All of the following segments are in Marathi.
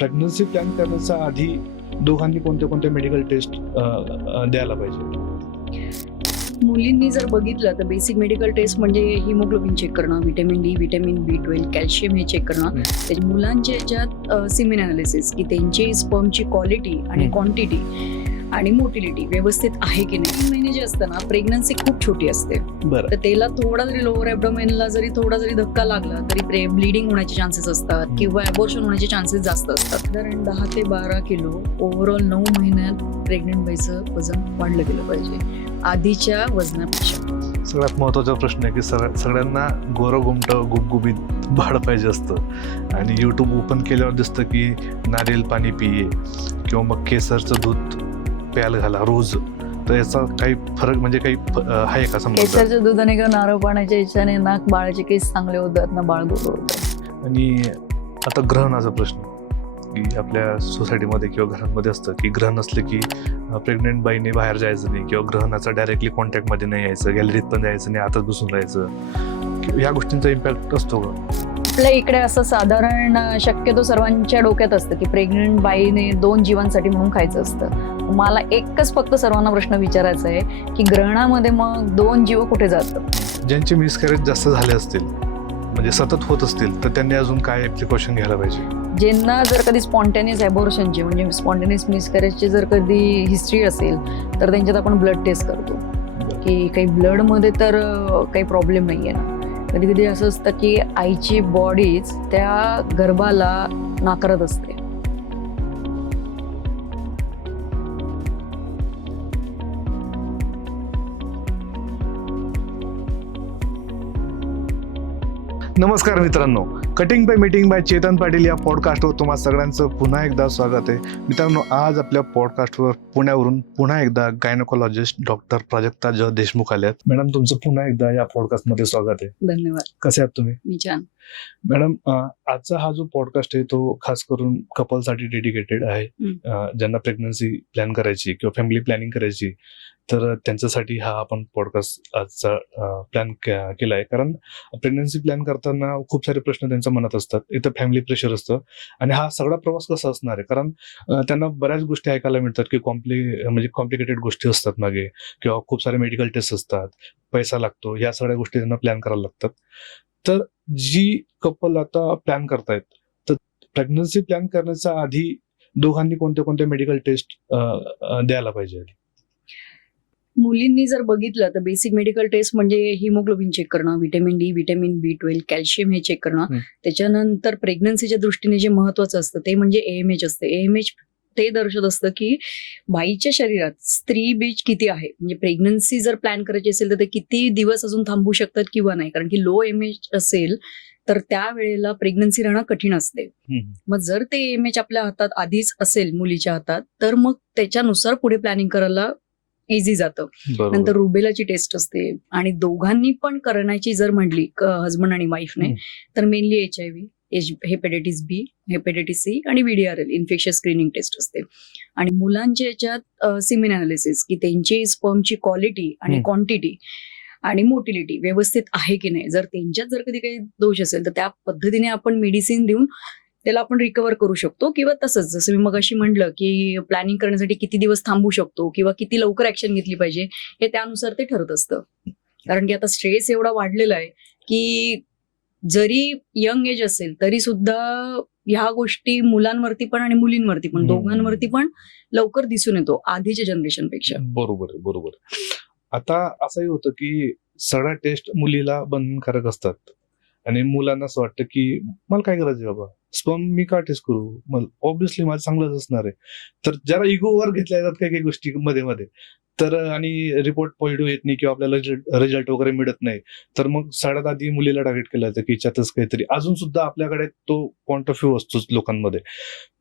प्रेग्नन्सी प्लॅन करण्याच्या आधी दोघांनी कोणत्या कोणत्या मेडिकल टेस्ट द्यायला पाहिजे? मुलींनी जर बघितलं तर बेसिक मेडिकल टेस्ट म्हणजे हिमोग्लोबिन चेक करणं, vitamin D, vitamin B12, calcium हे चेक करणं. त्याच्या मुलांच्या याच्यात सिमेन अनालिसिस की त्यांची स्पर्मची क्वालिटी आणि क्वांटिटी आणि मोटिलिटी व्यवस्थित आहे की नाही. 3 महिने जे असतं ना, प्रेग्नन्सी खूप छोटी असते, बरं. तर त्याला थोडा जरी लोअर ॲब्डोमेनला थोडा जरी धक्का लागला तरी ब्लिडिंग होण्याचे चान्सेस असतात किंवा ॲबॉर्शन होण्याचे चान्सेस जास्त असतात. साधारण 10 ते 12 किलो ओव्हरऑल 9 महिन्यात प्रेग्नंट बाईचं वजन वाढलं गेलं पाहिजे आधीच्या वजनापेक्षा. सगळ्यात महत्त्वाचा प्रश्न आहे की सगळ्यांना गोरं गुमटं गुबगुबीत बाळ पाहिजे असतं आणि यूट्यूब ओपन केल्यावर दिसतं की नारियल पाणी पिये किंवा मग केसरचं दूध प्यायला घाला रोज. तर याचा काही फरक म्हणजे काही आहे का समजा? केसरच्या दुधाने किंवा नारळ पाण्याच्या इच्छाने नाक बाळाचे केस चांगले होतात ना, बाळ गोड होतं. आणि आता ग्रहणाचा प्रश्न की आपल्या सोसायटीमध्ये किंवा घरांमध्ये असतं की ग्रहण असलं की प्रेग्नेंट बाईने बाहेर जायचं नाही किंवा ग्रहणाचा डायरेक्टली कॉन्टॅक्टमध्ये नाही यायचं, गॅलरीत पण जायचं नाही, आतच बसून राहायचं. या गोष्टींचा इम्पॅक्ट असतो का? आपल्या इकडे असं साधारण शक्यतो सर्वांच्या डोक्यात असतं की प्रेग्नंट बाईने 2 जीवांसाठी म्हणून खायचं असतं. मला एकच फक्त सर्वांना प्रश्न विचारायचा आहे की ग्रहणामध्ये मग 2 जीव कुठे जातात? ज्यांचे मिसकॅरेज जास्त झाले असतील म्हणजे सतत होत असतील तर त्यांनी अजून काय प्रिकॉशन घ्यायला पाहिजे? ज्यांना जर कधी स्पॉन्टेनियस ॲबॉर्शनची म्हणजे स्पॉन्टेनियस मिसकॅरेजची जर कधी हिस्ट्री असेल तर त्यांच्यात आपण ब्लड टेस्ट करतो की काही ब्लडमध्ये तर काही प्रॉब्लेम नाही आहे ना. कधी कधी असं असतं की आईची बॉडीच त्या गर्भाला नाकारत असते. नमस्कार मित्रांनो, cutting by meeting by Chetan Patil या पॉडकास्टवर तुम्हा सगळ्यांचं पुन्हा एकदा स्वागत आहे. मित्रांनो, आज आपल्या पॉडकास्टवर पुण्यावरून पुन्हा एकदा गायनोकॉलॉजिस्ट डॉक्टर प्राजक्ता ज देशमुख आल्यात. मॅडम, तुमचं पुन्हा एकदा या पॉडकास्टमध्ये स्वागत आहे. धन्यवाद. कसे आहात तुम्ही? मी छान. मॅडम, आजचा हा जो पॉडकास्ट आहे तो खास करून कपलसाठी डेडिकेटेड आहे. ज्यांना प्रेग्नन्सी प्लॅन करायची किंवा फॅमिली प्लॅनिंग करायची तर त्यांच्यासाठी हा आपण पॉडकास्ट आजचा प्लॅन केला आहे. कारण प्रेग्नन्सी प्लॅन करताना खूप सारे प्रश्न त्यांच्या मनात असतात. इथं फॅमिली प्रेशर असतं आणि हा सगळा प्रवास कसा असणार आहे, कारण त्यांना बऱ्याच गोष्टी ऐकायला मिळतात की म्हणजे कॉम्प्लिकेटेड गोष्टी असतात मागे किंवा खूप सारे मेडिकल टेस्ट असतात, पैसा लागतो, या सगळ्या गोष्टी त्यांना प्लॅन करायला लागतात. तर जी कपल आता प्लॅन करतायत तर प्रेग्नन्सी प्लॅन करण्याच्या आधी दोघांनी कोणत्या कोणत्या मेडिकल टेस्ट द्यायला पाहिजे? मुलींनी जर बघितलं तर बेसिक मेडिकल टेस्ट म्हणजे हिमोग्लोबिन चेक करणं, vitamin D, vitamin B12, calcium हे चेक करणं. त्याच्यानंतर प्रेग्नन्सीच्या दृष्टीने जे महत्वाचं असतं ते म्हणजे AMH असतं. AMH ते दर्शवत असतं की बाईच्या शरीरात स्त्री बीज किती आहे, म्हणजे प्रेग्नन्सी जर प्लॅन करायची असेल तर ते किती दिवस अजून थांबू शकतात किंवा नाही. कारण की लो AMH असेल तर त्यावेळेला प्रेग्नन्सी राहणं कठीण असते. मग जर ते AMH आपल्या हातात आधीच असेल मुलीच्या हातात तर मग त्याच्यानुसार पुढे प्लॅनिंग करायला इझी जातं. नंतर रुबेलाची टेस्ट असते आणि दोघांनी पण करण्याची जर म्हटली हजबंड आणि वाईफने तर mainly HIV, hepatitis B, hepatitis C आणि VDRL इन्फेक्शियस स्क्रीनिंग टेस्ट असते. आणि मुलांच्या याच्यात सिमेन अनालिसिस की त्यांची स्पर्मची क्वालिटी आणि क्वांटिटी आणि मोटिलिटी व्यवस्थित आहे की नाही. जर त्यांच्यात जर कधी काही दोष असेल तर त्या पद्धतीने आपण मेडिसिन देऊन त्याला आपण रिकव्हर करू शकतो. किंवा तसंच जसं मी मगाशी म्हटलं की प्लॅनिंग करण्यासाठी किती दिवस थांबू शकतो किंवा किती लवकर ऍक्शन घेतली पाहिजे हे त्यानुसार ते ठरत असतं. कारण की आता स्ट्रेस एवढा वाढलेला आहे की जरी यंग एज असेल तरी सुद्धा ह्या गोष्टी मुलांवरती पण आणि मुलींवरती पण दोघांवरती पण लवकर दिसून येतो आधीच्या जनरेशन पेक्षा. बरोबर. आता असंही होतं की सगळ्या टेस्ट मुलीला बंधनकारक असतात आणि मुलांना असं वाटतं की मला काय करायचं बाबा, स्पर्म मी का टेस्ट करू, मला ऑब्व्हियसली माझं चांगलंच असणार आहे. तर जरा इगोवर घेतल्या जातात काही गोष्टी मध्ये तर आणि रिपोर्ट पॉझिटिव्ह येत नाही किंवा आपल्याला रिझल्ट वगैरे मिळत नाही तर मग सगळ्यात आधी मुलीला टार्गेट केलं जातं की याच्यातच काहीतरी. अजून सुद्धा आपल्याकडे तो पॉइंट ऑफ व्ह्यू असतोच लोकांमध्ये.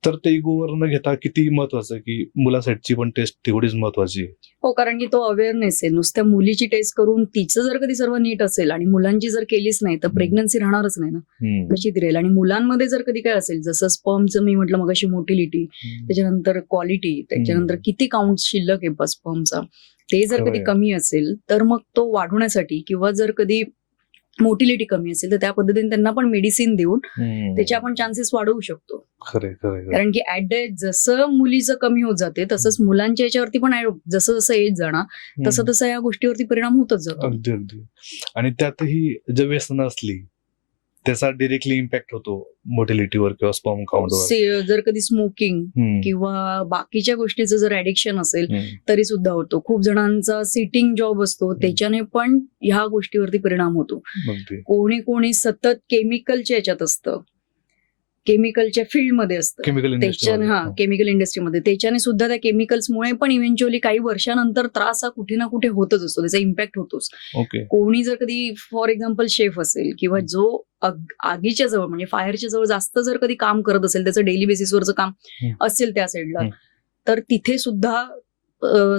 तर ते इगोवर न घेता किती महत्वाचं आहे की मुलासाठीची पण टेस्ट तेवढीच महत्वाची आहे. हो, कारण की तो अवेअरनेस आहे. नुसत्या मुलीची टेस्ट करून तिचं जर कधी सर्व नीट असेल आणि मुलांची जर केलीच नाही तर प्रेग्नन्सी राहणारच नाही ना, कशी ती राहील. आणि मुलांमध्ये जर कधी काय असेल जसं स्पर्मचं मी म्हटलं मगाशी मोटिलिटी, त्याच्यानंतर क्वालिटी, त्याच्यानंतर किती काउंट शिल्लक आहे स्पर्मचा, ते जर कधी कमी असेल तर मग तो वाढवण्यासाठी किंवा जर कधी मोटिलिटी कमी असेल तर त्या पद्धतीने त्यांना पण मेडिसिन देऊन त्याचे आपण चान्सेस वाढवू शकतो. खरे खरे कारण की ऍट द जसं मुलीचं कमी होत जाते तसंच मुलांच्या याच्यावरती पण जसं जसं एज जाणार तसं तसं या गोष्टीवरती परिणाम होतच जातो. अगदी अगदी. आणि त्यातही जर व्यसन असली त्याचा डिरेक्टली इम्पॅक्ट होतो मोटिलिटीवर किंवा स्पर्म काउंटवर. जर कधी स्मोकिंग किंवा बाकीच्या गोष्टीचं जर ऍडिक्शन असेल तरी सुद्धा होतो. खूप जणांचा सिटिंग जॉब असतो त्याच्याने पण ह्या गोष्टीवरती परिणाम होतो. कोणी कोणी सतत केमिकलच्या याच्यात असतं, केमिकलच्या फील्डमध्ये असतं, त्याच्याने केमिकल इंडस्ट्रीमध्ये त्याच्याने सुद्धा त्या केमिकल्समुळे पण इव्हेंच्युअली काही वर्षानंतर त्रास हा कुठे ना कुठे होतच असतो, त्याचा इम्पॅक्ट होतोच. कोणी जर कधी फॉर एक्झाम्पल शेफ असेल किंवा जो आगीच्या जवळ म्हणजे फायरच्या जवळ जास्त जर कधी काम करत असेल, त्याचं डेली बेसिसवरचं काम असेल त्या साईडला, तर तिथे सुद्धा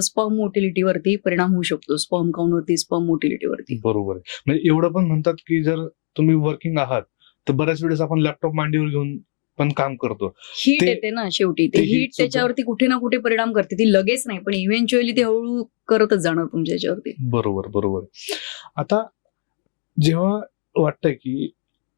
स्पर्म मोटिलिटीवरती परिणाम होऊ शकतो, स्पर्म काउंटवरती, स्पर्म मोटिलिटीवरती. बरोबर. म्हणजे एवढं पण म्हणतात की जर तुम्ही वर्किंग आहात तर बऱ्याच वेळेस आपण लॅपटॉप मांडीवर घेऊन पण काम करतो. हीट येते ना शेवटी, ते हीट त्याच्यावरती कुठे ना कुठे परिणाम करते. ती लगेच नाही पण इव्हेंच्युअली ते हळूहळू करतच जाणार तुमच्या याच्यावरती. बरोबर बरोबर. आता जेव्हा वाटतंय की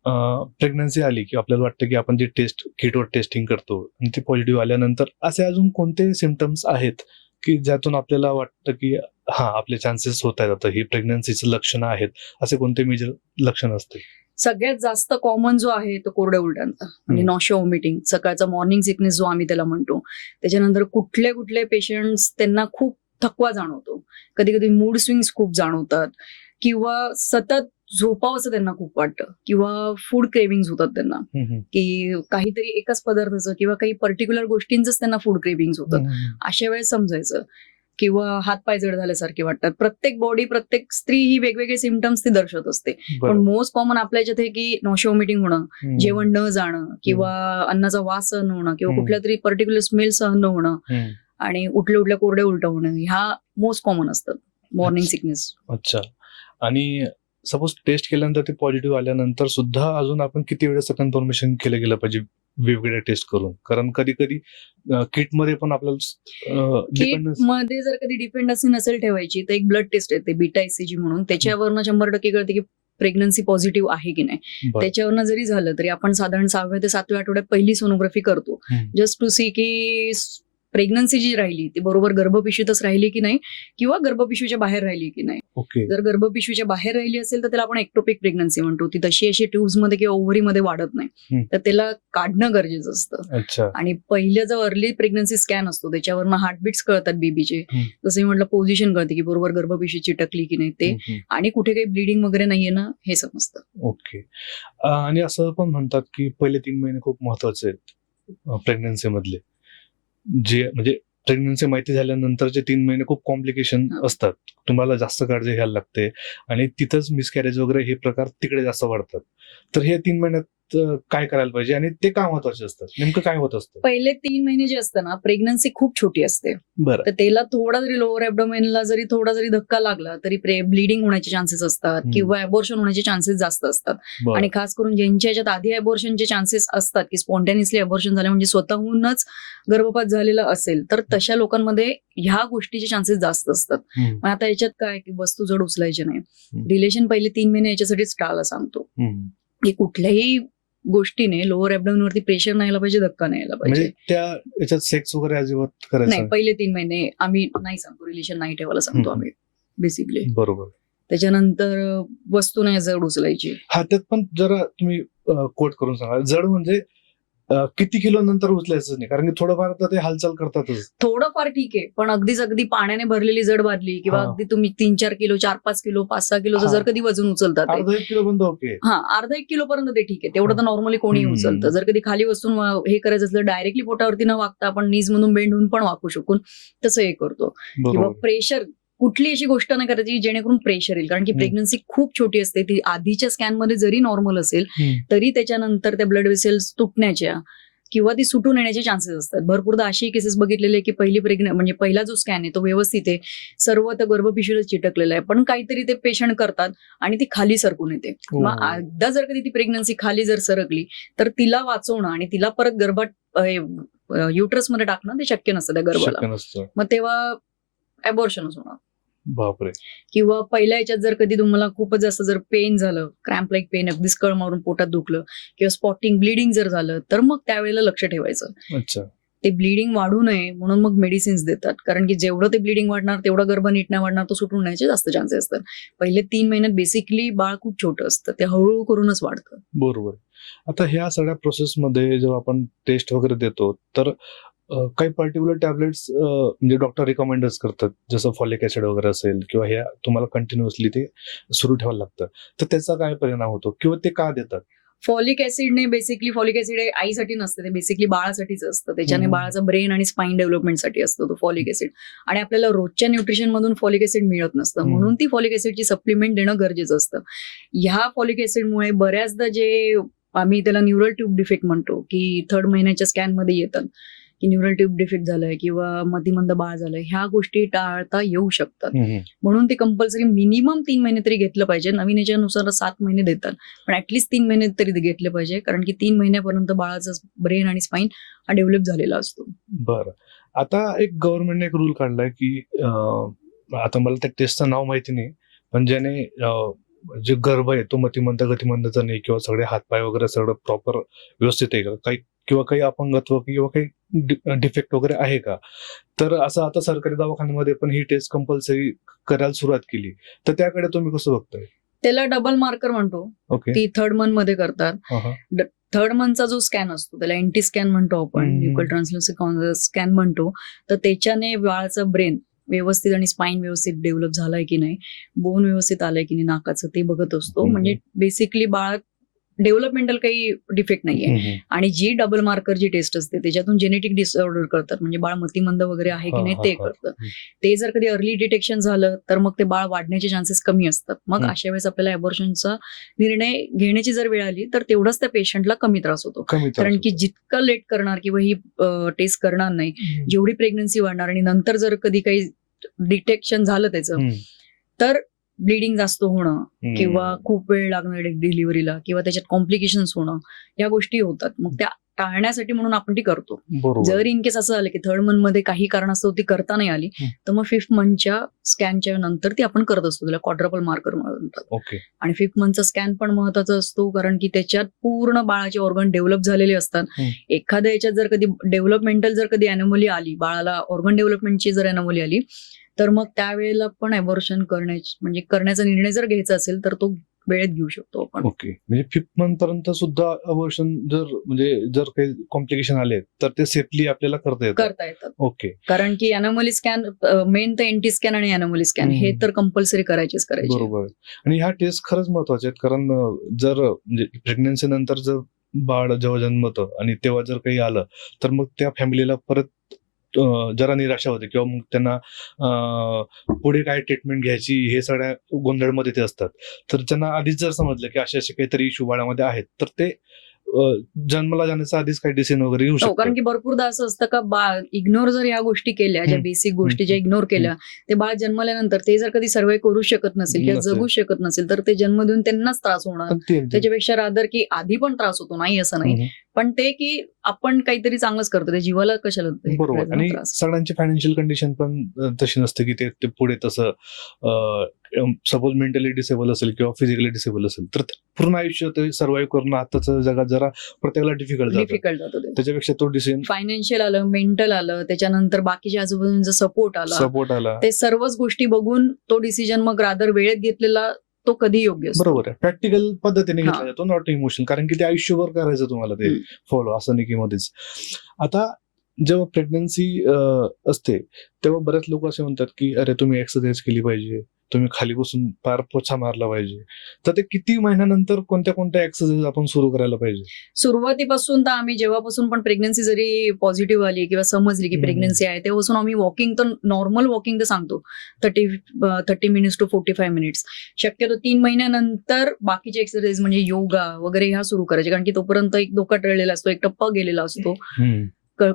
प्रेग्नन्सी आली की आपल्याला वाटतं की आपण जे किटवर टेस्टिंग करतो आणि ते पॉझिटिव्ह आल्यानंतर असे अजून कोणते सिम्पटम्स आहेत की ज्यातून आपल्याला वाटतं की आपले चान्सेस होत आहेत, आता ही प्रेग्नन्सीचे लक्षणं आहेत, असे कोणते मेजर लक्षण असते? सगळ्यात जास्त कॉमन जो आहे तो कोरड्या उलट्यांचा, म्हणजे नॉशिया वॉमिटिंग, सकाळचा मॉर्निंग सिकनेस जो आम्ही त्याला म्हणतो. त्याच्यानंतर कुठले पेशंट्स त्यांना खूप थकवा जाणवतो, कधी कधी मूड स्विंग्स खूप जाणवतात, किंवा सतत झोपावंसं त्यांना खूप वाटतं, किंवा फूड क्रेविंग्स होतात त्यांना, की काहीतरी एकाच पदार्थाचं किंवा काही पर्टिक्युलर गोष्टींचंच त्यांना फूड क्रेविंग्स होतात. अशा वेळेस समजायचं. किंवा हातपाय जड झाल्यासारखे वाटतात. प्रत्येक स्त्री ही वेगवेगळे सिम्पटम्स ती दर्शवत असते. पण मोस्ट कॉमन आपल्या याच्यात आहे की नॉशिया वॉमिटिंग होणं, जेवण न जाणं, किंवा अन्नाचा वास सहन न होणं, किंवा कुठल्या तरी पर्टिक्युलर स्मेल सहन न होणं, आणि उठल्या कोरड्या उलट्या होणं, ह्या मोस्ट कॉमन असतात मॉर्निंग सिकनेस. अच्छा. आणि सपोज टेस्ट केल्यानंतर ते पॉझिटिव्ह आल्यानंतर सुद्धा अजून आपण किती वेळेस कन्फर्मेशन केलं गेलं पाहिजे वेगवेगळ्या टेस्ट करून? कारण कधी कधी किटमध्ये पण आपल्याला मध्ये जर कधी डिपेंडन्सी नसेल ठेवायची तर एक ब्लड टेस्ट येते बीटा ECG म्हणून, त्याच्यावरनं 100% कळते की प्रेग्नन्सी पॉझिटिव्ह आहे की नाही. त्याच्यावरनं जरी झालं तरी आपण साधारण 6व्या ते 7व्या आठवड्यात पहिली सोनोग्राफी करतो, जस्ट टू सी की प्रेग्नन्सी जी राहिली ती बरोबर गर्भपिशवीतच राहिली की नाही, किंवा गर्भपिशवीच्या बाहेर राहिली की नाही. जर गर्भपिशवीच्या बाहेर राहिली असेल तर त्याला आपण एक्टोपिक प्रेग्नन्सी म्हणतो. ती तशी अशी ट्यूब्स मध्ये किंवा ओव्हरीमध्ये वाढत नाही, तर त्याला काढणं गरजेचं असतं. आणि पहिलं जो अर्ली प्रेग्नन्सी स्कॅन असतो त्याच्यावरनं हार्टबीट्स कळतात बेबीचे, जसं मी म्हटलं पोझिशन कळते की बरोबर गर्भपिशवी चिटकली की नाही ते, आणि कुठे काही ब्लिडिंग वगैरे नाहीये ना हे समजतं. ओके. आणि असं पण म्हणतात की पहिले 3 महिने खूप महत्वाचे आहेत प्रेग्नन्सी मधले, जे म्हणजे प्रेग्नन्सी माहिती झाल्यानंतरचे 3 महिने खूप कॉम्प्लिकेशन असतात, तुम्हाला जास्त काळजी घ्यायला लागते, आणि तिथंच मिसकॅरेज वगैरे हे प्रकार तिकडे जास्त वाढतात. तर हे 3 महिन्यात काय करायला पाहिजे आणि ते का महत्वाचे असतात? नेमकं काय होत असतं? पहिले 3 महिने जे असतं ना, प्रेग्नन्सी खूप छोटी असते. तर त्याला थोडा जरी लोअर ऍब्डोमेनला थोडा जरी धक्का लागला तरी ब्लिडिंग होण्याचे चान्सेस असतात, किंवा अबॉर्शन होण्याचे चान्सेस जास्त असतात. आणि खास करून ज्यांच्या याच्यात आधी अबॉर्शनचे चान्सेस असतात, की स्पॉन्टेनियसली अबॉर्शन झाले म्हणजे स्वतःहूनच गर्भपात झालेला असेल, तर तशा लोकांमध्ये ह्या गोष्टीचे चान्सेस जास्त असतात. पण आता याच्यात काय की वस्तू जड उचलायची नाही. रिलेशन पहिले 3 महिने याच्यासाठीच टाळायला सांगतो, की कुठल्याही गोष्टीने लोअर ऍब्डोमेनवरती प्रेशर नाही यायला पाहिजे, धक्का नाही यायला पाहिजे. त्या याच्यात सेक्स वगैरे अजिबात करायचं नाही. पहिले 3 महिने आम्ही नाही सांगतो, रिलेशन नाही ठेवायला सांगतो आम्ही बेसिकली. बरोबर. त्याच्यानंतर वस्तू नाही जड उचलायची. त्यात पण जरा तुम्ही कोट करून सांगा, जड म्हणजे किती किलो नंतर उचलायचं नाही, कारण की थोडंफार तर ते हालचाल करतातच. थोडंफार ठीक आहे, पण अगदी पाण्याने भरलेली जड बादली, किंवा अगदी तुम्ही 3-4 किलो, 4-5 किलो, 5-6 किलोचं जर कधी वजन उचलतात, अर्धा 1 किलो बंद ओके, अर्धा 1 किलो पर्यंत ते ठीक आहे, तेवढं तर नॉर्मली कोणी उचलतं. जर कधी खाली बसून हे करायचं असलं, डायरेक्टली पोटावरती न वागता आपण नीज मधून बेंड होऊन पण वाकू शकून तसं हे करतो. किंवा प्रेशर, कुठली अशी गोष्ट नाही करायची जेणेकरून प्रेशर येईल, कारण की प्रेग्नन्सी खूप छोटी असते. ती आधीच्या स्कॅनमध्ये जरी नॉर्मल असेल तरी त्याच्यानंतर त्या ब्लड वेसेल्स तुटण्याच्या किंवा ती सुटून येण्याचे चान्सेस असतात. भरपूरदा अशी केसेस बघितलेले की म्हणजे पहिला जो स्कॅन आहे तो व्यवस्थित आहे, सर्व तर गर्भपिशवीला चिटकलेलं आहे, पण काहीतरी ते पेशंट करतात आणि ती खाली सरकून येते. मग एकदा जर कधी ती प्रेग्नन्सी खाली जर सरकली तर तिला वाचवणं आणि तिला परत गर्भात युट्रस मध्ये टाकणं ते शक्य नसतं त्या गर्भाला. मग तेव्हा अबॉर्शनच होणार. बापरे. किंवा पहिल्या याच्यात जर कधी तुम्हाला खूपच जास्त जर पेन झालं, क्रॅम्प लाईक पेन, अगदीच कळ मारून पोटात दुखलं किंवा स्पॉटिंग ब्लिडिंग जर झालं, तर मग त्यावेळेला लक्ष ठेवायचं. अच्छा. ते ब्लिडिंग वाढू नये म्हणून मग मेडिसिन्स देतात, कारण की जेवढं ते ब्लिडिंग वाढणार तेवढं गर्भ नीट नाही वाढणार, तो सुटून येण्याचे जास्त चान्सेस असतात. पहिले 3 महिन्यात बेसिकली बाळ खूप छोटं असतं, ते हळूहळू करूनच वाढतं. बरोबर. आता ह्या सगळ्या प्रोसेसमध्ये जेव्हा आपण टेस्ट वगैरे देतो तर काही पर्टिक्युलर टॅबलेट्स म्हणजे डॉक्टर रिकमेंडच करतात, जसं फॉलिक ऍसिड वगैरे असेल किंवा ह्या तुम्हाला कंटिन्युअसली ते सुरू ठेवायला लागतं, तर त्याचा काय परिणाम होतो किंवा ते का देतात? फॉलिक ऍसिडने बेसिकली फॉलिक ऍसिड हे आईसाठी नसतं, ते बेसिकली बाळासाठीच असतं. त्याच्याने हम्म. बाळाचं ब्रेन आणि स्पाइन डेव्हलपमेंटसाठी असतं तो फॉलिक ऍसिड. आणि आपल्याला रोजच्या न्यूट्रिशन मधून फॉलिक ऍसिड मिळत नसतं, हम्म. म्हणून ती फॉलिक ऍसिडची सप्लिमेंट देणं गरजेचं असतं. ह्या फॉलिक ऍसिडमुळे बऱ्याचदा जे आम्ही त्याला न्यूरल ट्यूब डिफेक्ट म्हणतो, की 3rd महिन्याच्या स्कॅनमध्ये येतात की न्यूरल ट्यूब डिफेक्ट झालंय किंवा मतिमंद बाळ झालंय, ह्या गोष्टी टाळता येऊ शकतात. म्हणून ते कंपल्सरी मिनिमम 3 महिने तरी घेतलं पाहिजे. नवीन याच्यानुसार 7 महिने देतात, पण ऍटलीस्ट 3 महिने तरी ते घेतले पाहिजे, कारण की 3 महिन्यापर्यंत बाळाचा ब्रेन आणि स्पाइन हा डेव्हलप झालेला असतो. बरं. आता एक गव्हर्नमेंटने एक रूल काढलाय की आता मला त्या टेस्टचं नाव माहिती नाही, पण ज्याने जे गर्भ आहे तो मतिमंद गतिमंदचा नाही किंवा सगळे हातपाय वगैरे सगळं प्रॉपर व्यवस्थित आहे का, काही किंवा काही अपंगत्व किंवा काही डिफेक्ट वगैरे आहे का, तर असं आता सरकारी दवाखान्यामध्ये पण ही टेस्ट कंपल्सरी करायला सुरुवात केली, तर त्याकडे तुम्ही कसं बघताय? त्याला डबल मार्कर म्हणतो, ओके. ती 3rd मंथ मध्ये करतात. 3rd मंथचा जो स्कॅन असतो त्याला एनटी स्कॅन म्हणतो आपण, न्यूकल ट्रान्सलुसिक स्कॅन म्हणतो. तर त्याच्याने बाळाचं ब्रेन व्यवस्थित आणि स्पाइन व्यवस्थित डेव्हलप झालाय की नाही, बोन व्यवस्थित आलंय की नाही नाकाचं, ते बघत असतो. म्हणजे बेसिकली बाळ डेव्हलपमेंटल काही डिफेक्ट नाहीये. आणि जी डबल मार्करची टेस्ट असते त्याच्यातून जेनेटिक डिसऑर्डर करतात, म्हणजे बाळ मतिमंद वगैरे आहे की नाही ते करतं. ते जर कधी अर्ली डिटेक्शन झालं तर मग ते बाळ वाढण्याचे चान्सेस कमी असतात. मग अशा वेळेस आपल्याला अबॉर्शनचा निर्णय घेण्याची जर वेळ आली तर तेवढाच त्या पेशंटला कमी त्रास होतो, कारण की जितकं लेट करणार किंवा ही टेस्ट करणार नाही, जेवढी प्रेग्नन्सी वाढणार आणि नंतर जर कधी काही डिटेक्शन झालं त्याचं, तर ब्लिडिंग जास्त होणं किंवा खूप वेळ लागणं डिलिव्हरीला किंवा त्याच्यात कॉम्प्लिकेशन्स होणं, या गोष्टी होतात. मग त्या टाळण्यासाठी म्हणून आपण ती करतो. जर इन केस असं झालं की 3rd मंथ मध्ये काही कारणास्तव ती करता नाही आली, तर मग 5th मंथच्या स्कॅनच्या नंतर ती आपण करत असतो, त्याला क्वाड्रपल मार्कर म्हणतात. आणि 5th मंथचा स्कॅन पण महत्वाचा असतो, कारण की त्याच्यात पूर्ण बाळाचे ऑर्गन डेव्हलप झालेले असतात. एखाद्या याच्यात जर कधी डेव्हलपमेंटल जर कधी अॅनोमली आली, बाळाला ऑर्गन डेव्हलपमेंटची जर अॅनोमली आली, तर मग त्यावेळेला पण अबॉर्शन करण्याचा निर्णय जर घ्यायचा असेल तर तो वेळेत घेऊ शकतो आपण. ओके. म्हणजे 5th मंथ पर्यंत सुद्धा अबॉर्शन जर काही कॉम्प्लिकेशन आले तर ते सेफली आपल्याला करता येतात. ओके. कारण की अॅनोमली स्कॅन मेन तर एनटी स्कॅन आणि अॅनोमली स्कॅन हे तर कंपल्सरी करायचेच करायचे. बरोबर. आणि ह्या टेस्ट खरंच महत्वाच्या आहेत, कारण जर म्हणजे प्रेग्नन्सी नंतर जर बाळ जेव्हा जन्मतं आणि तेव्हा जर काही आलं तर मग त्या फॅमिलीला परत जरा निराशा होते किंवा मग त्यांना पुढे काय ट्रीटमेंट घ्यायची हे सगळ्या गोंधळमध्ये ते असतात. तर त्यांना आधीच जर समजलं की असे काहीतरी इश्यू बाळामध्ये आहेत तर ते जन्माला जाण्याचा आधीच काही डिसिजन वगैरे येऊ शकतो. कारण की भरपूरदा असं असतं का बाळ इग्नोर जर या गोष्टी केल्या, ज्या बेसिक गोष्टी ज्या इग्नोर केल्या, ते बाळ जन्मल्यानंतर ते जर कधी सर्व्हाइव्ह करू शकत नसेल किंवा जगू शकत नसेल तर ते जन्म देऊन त्यांनाच त्रास होणार. त्याच्यापेक्षा रादर की आधी पण त्रास होतो, नाही असं नाही, पण ते की आपण काहीतरी चांगलंच करतो, त्या जीवाला कशाला. बरोबर. आणि सगळ्यांची फायनान्शियल कंडिशन पण तशी नसते की ते पुढे तसं सपोज मेंटली डिसेबल असेल किंवा फिजिकली डिसेबल असेल तर पूर्ण आयुष्य ते सर्व्हाइव्ह करणं आताच्या जगात जरा प्रत्येकाला डिफिकल्ट जातं. त्याच्यापेक्षा तो डिसिजन फायनान्शियल आलं, मेंटल आलं, त्याच्यानंतर बाकीच्या आजूबाजूंचा सपोर्ट आला, ते सर्वच गोष्टी बघून तो डिसिजन मग रादर वेळेत घेतलेला तो कधी योग्य असतो. बरोबर आहे. प्रॅक्टिकल पद्धतीने घेतला जातो, नॉट इमोशनल, कारण की ते आयुष्यभर करायचं तुम्हाला ते फॉलो, असं नाही की मध्येच. आता जेव्हा प्रेग्नन्सी असते तेव्हा बरेच लोक असे म्हणतात की अरे तुम्ही एक्सरसाइज केली पाहिजे, तुम्ही खाली बसून पार पोछा मारला पाहिजे, तर ते किती महिन्यानंतर कोणत्या एक्सरसाइज आपण सुरू करायला पाहिजे? सुरुवातीपासून तर आम्ही जेव्हापासून पण प्रेग्नन्सी जरी पॉझिटिव्ह आली किंवा समजली की प्रेग्नन्सी आहे तेव्हापासून आम्ही वॉकिंग तर नॉर्मल वॉकिंग तर सांगतो 30 मिनिट्स टू 45 मिनिट्स. शक्यतो 3 महिन्यानंतर बाकीचे एक्सरसाइज म्हणजे योगा वगैरे ह्या सुरू करायचे, कारण की तोपर्यंत एक धोका टळलेला असतो, एक टप्पा गेलेला असतो.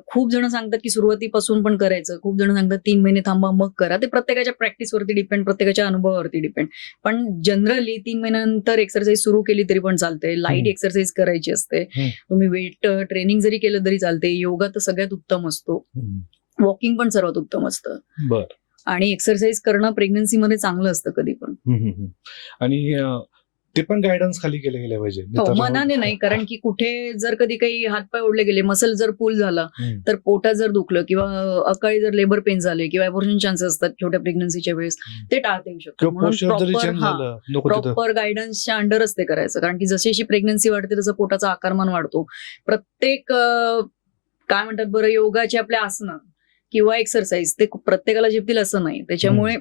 खूप जण सांगतात की सुरुवातीपासून पण करायचं, खूप जण सांगतात 3 महिने थांबा मग करा. ते प्रत्येकाच्या प्रॅक्टिसवरती डिपेंड, प्रत्येकाच्या अनुभवावरती डिपेंड. पण जनरली 3 महिन्यानंतर एक्सरसाइज सुरू केली तरी पण चालते. लाईट एक्सरसाइज करायची असते. तुम्ही वेट ट्रेनिंग जरी केलं तरी चालते. योगा तर सगळ्यात उत्तम असतो, वॉकिंग पण सर्वात उत्तम असतं. आणि एक्सरसाइज करणं प्रेग्नन्सीमध्ये चांगलं असतं कधी पण. आणि ते पण गायडन्स खाली केले गेले पाहिजे. हो, तर मनाने नाही, कारण की कुठे जर कधी काही हातपाय ओढले गेले, मसल जर पुल झाला, तर पोटात जर दुखलं किंवा अकाळी जर लेबर पेन झाले किंवा अबॉर्शन चान्सेस असतात छोट्या प्रेग्नन्सीच्या वेळेस, ते टाळता येऊ शकतं. किंवा म्हणून पोस्चर जरी चेंज झालं नको तिथं. प्रॉपर गायडन्सच्या अंडरच ते करायचं, कारण की जशी जशी प्रेग्नन्सी वाढते तसं पोटाचा आकारमान वाढतो. प्रत्येक काय म्हणतात बरं, योगाचे आपले आसनं किंवा एक्सरसाइज ते प्रत्येकाला झेपतील असं नाही. त्याच्यामुळे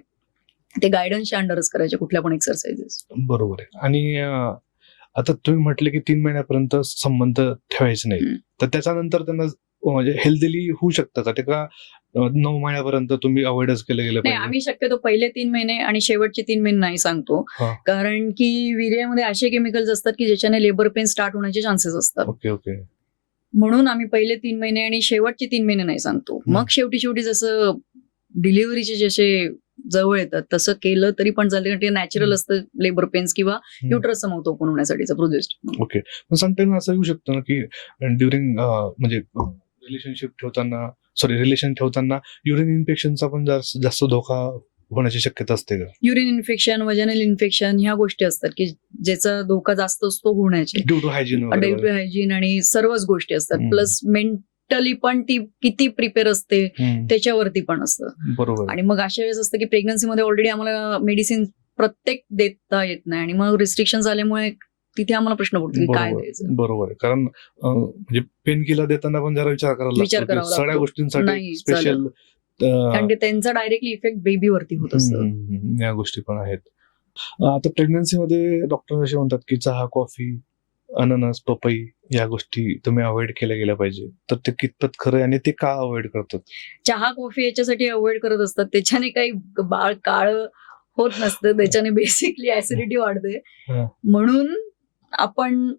ते गायडन्सच्या अंडरच करायचे कुठल्या पण एक्सरसाइजेस. बरोबर आहे. आणि आता तुम्ही म्हटले की 3 महिन्यापर्यंत संबंध ठेवायचे नाही, तर त्याच्यानंतर त्यांना म्हणजे हेल्दीली होऊ शकतं का ते, का 9 महिन्यापर्यंत तुम्ही अवॉइडच केलं गेलं नाही, पाहिजे? आम्ही शक्यतो पहिले 3 महिने आणि शेवटचे 3 महिने नाही सांगतो, कारण की वीर्यामध्ये असे केमिकल्स असतात की ज्याच्याने लेबर पेन स्टार्ट होण्याचे चान्सेस असतात. ओके. म्हणून आम्ही पहिले 3 महिने आणि शेवटचे 3 महिने नाही सांगतो. मग शेवटी जसं डिलिव्हरीचे जसे जवळ येतात तसं केलं तरी पण चालते, कारण ते नॅचरल असतं लेबर पेन्स किंवा युट्रसचं मौत ओपन होण्यासाठीचं प्रोजेस्ट. ओके. पण समटाईम असं येऊ शकतं ना की ड्युरिंग म्हणजे रिलेशन ठेवताना युरिन इन्फेक्शनचा पण जास्त धोका होण्याची शक्यता असते का? युरिन इन्फेक्शन, वजनल इन्फेक्शन ह्या गोष्टी असतात की ज्याचा धोका जास्त असतो होण्याचे. ड्यू टू हायजीन आणि सर्वच गोष्टी असतात. प्लस मेंटली पण ती किती प्रिपेअर असते त्याच्यावरती पण असतं. बरोबर. आणि मग अशा वेळेस असतं की प्रेग्नन्सीमध्ये ऑलरेडी आम्हाला मेडिसिन प्रत्येक देता येत नाही आणि मग रिस्ट्रिक्शन झाल्यामुळे तिथे आम्हाला प्रश्न पडतो की काय द्यायचं. बरोबर आहे. कारण म्हणजे पेन किलर देताना पण जरा विचार करावा लागतो. सगळ्या गोष्टींसाठी स्पेशल, कारण त्यांचा डायरेक्टली इफेक्ट बेबीवरती होत असतं. या गोष्टी पण आहेत. आता प्रेग्नन्सीमध्ये डॉक्टर असे म्हणतात की चहा, कॉफी, अननस, पपई या गोष्टी तुम्ही अवॉइड केल्या गेल्या पाहिजे. तर ते कितपत खरं आणि ते का अवॉइड करतात? चहा, कॉफी याच्यासाठी अवॉइड करत असतात. त्याच्याने काही बाळ काळ होत नसतं, त्याच्याने बेसिकली ऍसिडिटी वाढते. म्हणून आपण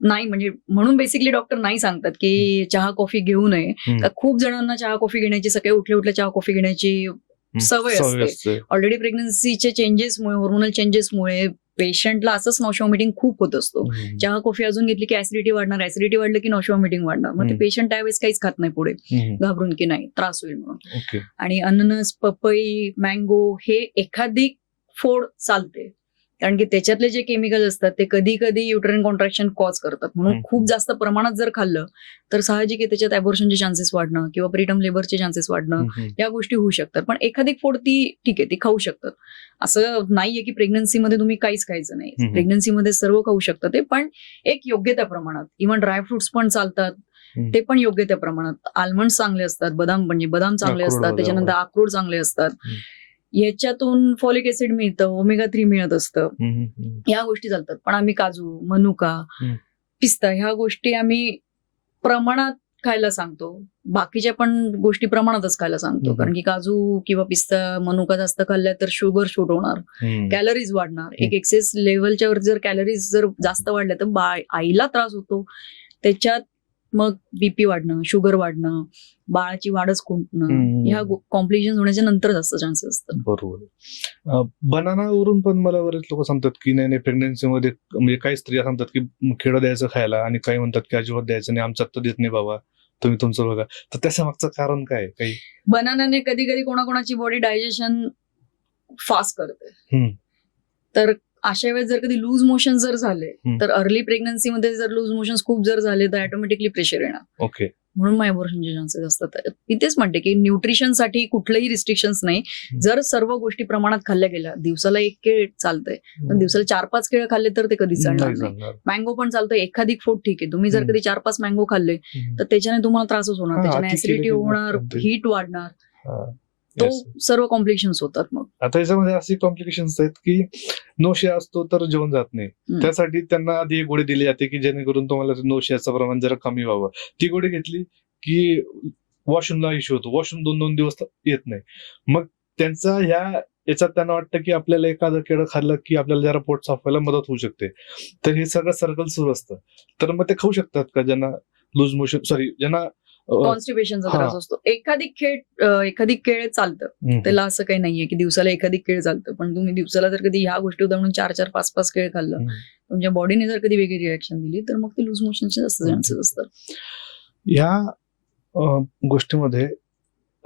नाही, म्हणजे म्हणून बेसिकली डॉक्टर नाही सांगतात की चहा कॉफी घेऊ नये. खूप जणांना चहा कॉफी घेण्याची, सकाळी उठल्या चहा कॉफी घेण्याची सवय असते. ऑलरेडी प्रेग्नन्सीचे चेंजेसमुळे, हॉर्मोनल चेंजेसमुळे पेशंटला असंच नॉश व्हॉमिटिंग खूप होत असतो. चहा कॉफी अजून घेतली की ऍसिडिटी वाढणार, ऍसिडिटी वाढलं की नॉश व्हॉमिटिंग वाढणार. मग ते पेशंट त्यावेळेस काहीच खात नाही पुढे, घाबरून की नाही त्रास होईल म्हणून. आणि अननस, पपई, मँगो हे एखादी फोड चालते, कारण की त्याच्यातले जे केमिकल असतात ते कधी कधी युटराईन कॉन्ट्रॅक्शन कॉज करतात. म्हणून खूप जास्त प्रमाणात जर खाल्लं तर साहजिक आहे त्याच्यात अबॉर्शनचे चान्सेस वाढणं किंवा प्रीटर्म लेबरचे चान्सेस वाढणं या गोष्टी होऊ शकतात. पण एखादी फोड ती ठीक आहे, ती खाऊ शकतात. असं नाहीये की प्रेग्नन्सीमध्ये तुम्ही काहीच खायचं नाही. प्रेग्नन्सीमध्ये सर्व खाऊ शकतात ते, पण एक योग्य त्या प्रमाणात. इव्हन ड्रायफ्रुट्स पण चालतात, ते पण योग्य त्या प्रमाणात. आल्मंड चांगले असतात, बदाम चांगले असतात, त्याच्यानंतर अक्रोड चांगले असतात. याच्यातून फॉलिक ऍसिड मिळतं, ओमेगा 3 मिळत असतं. या गोष्टी चालतात. पण आम्ही काजू, मनुका, पिस्ता ह्या गोष्टी आम्ही प्रमाणात खायला सांगतो. बाकीच्या पण गोष्टी प्रमाणातच खायला सांगतो, कारण की काजू किंवा पिस्ता, मनुका जास्त खाल्ल्या तर शुगर शूट होणार, कॅलरीज वाढणार. एक एक्सेस लेवलच्या वर जर कॅलरीज जर जास्त वाढल्या तर आईला त्रास होतो. त्याच्यात मग बीपी वाढणं, शुगर वाढणं, बाळाची वाढच खुंटणं, ह्या कॉम्प्लिकेशन होण्याच्या नंतर जास्त चान्सेस असतात. बरोबर. बनानावरून पण मला बरेच लोक सांगतात की नाही प्रेग्नन्सीमध्ये, म्हणजे काही स्त्रिया सांगतात की केळं द्यायचं खायला, आणि काही म्हणतात की अजिबात द्यायचं नाही, आमच्यात तर देत नाही बाबा, तुम्ही तुमचं बघा. तर त्याच्या मागचं कारण काय? काही बनानाने कधी कधी कोणाकोणाची बॉडी डायजेशन फास्ट करते. तर अशा वेळेस जर कधी लूज मोशन जर झाले तर अर्ली प्रेग्नन्सीमध्ये जर लूज मोशन खूप जर झाले तर ऑटोमॅटिकली प्रेशर येणार. ओके. म्हणून अबॉर्शनचे चान्सेस असतात. इथेच म्हणते की न्यूट्रिशनसाठी कुठलेही रिस्ट्रिक्शन्स नाही. जर सर्व गोष्टी प्रमाणात खाल्ल्या गेल्या, दिवसाला 1 केळ चालतंय, पण दिवसाला 4-5 केळं खाल्ले तर ते कधी चालणार नाही. मँगो पण चालतं, एखादी फोड ठीक आहे. तुम्ही जर कधी 4-5 मँगो खाल्ले तर त्याच्याने तुम्हाला त्रासच होणार, त्याच्याने ऍसिडिटी होणार, हीट वाढणार, तो सर्व कॉम्प्लिकेशन्स होतात. मग आता याच्यामध्ये असे कॉम्प्लिकेशन्स आहेत की नोशिया असतो तर जेवण जात नाही. त्यासाठी त्यांना आधी एक गोळी दिली जाते की जेणेकरून तुम्हाला नोशियाचं प्रमाण जरा कमी व्हावं. ती गोळी घेतली की वॉशरूमला इश्यू होतो, वॉशरूम 2-2 दिवस येत नाही. मग त्यांचा याच्यात त्यांना वाटतं की आपल्याला एखादं केळं खाल्लं की आपल्याला जरा पोट साफ व्हायला मदत होऊ शकते. तर हे सगळं सर्कल सुरू असतं. तर मग ते खाऊ शकतात का ज्यांना लूज मोशन, ज्यांना कॉन्स्टिपेशनचा त्रास असतो? एखादी केळ चालतं, त्याला असं काही नाहीये की दिवसाला एखादी केळ चालतं. पण तुम्ही दिवसाला जर कधी ह्या गोष्टी होत्या म्हणून 4-4, 5-5 केळ खाल्लं, तुमच्या बॉडीने जर कधी वेगळी रिएक्शन दिली तर मग ते लूज मोशनचे जास्त चान्सेस असतात. या गोष्टीमध्ये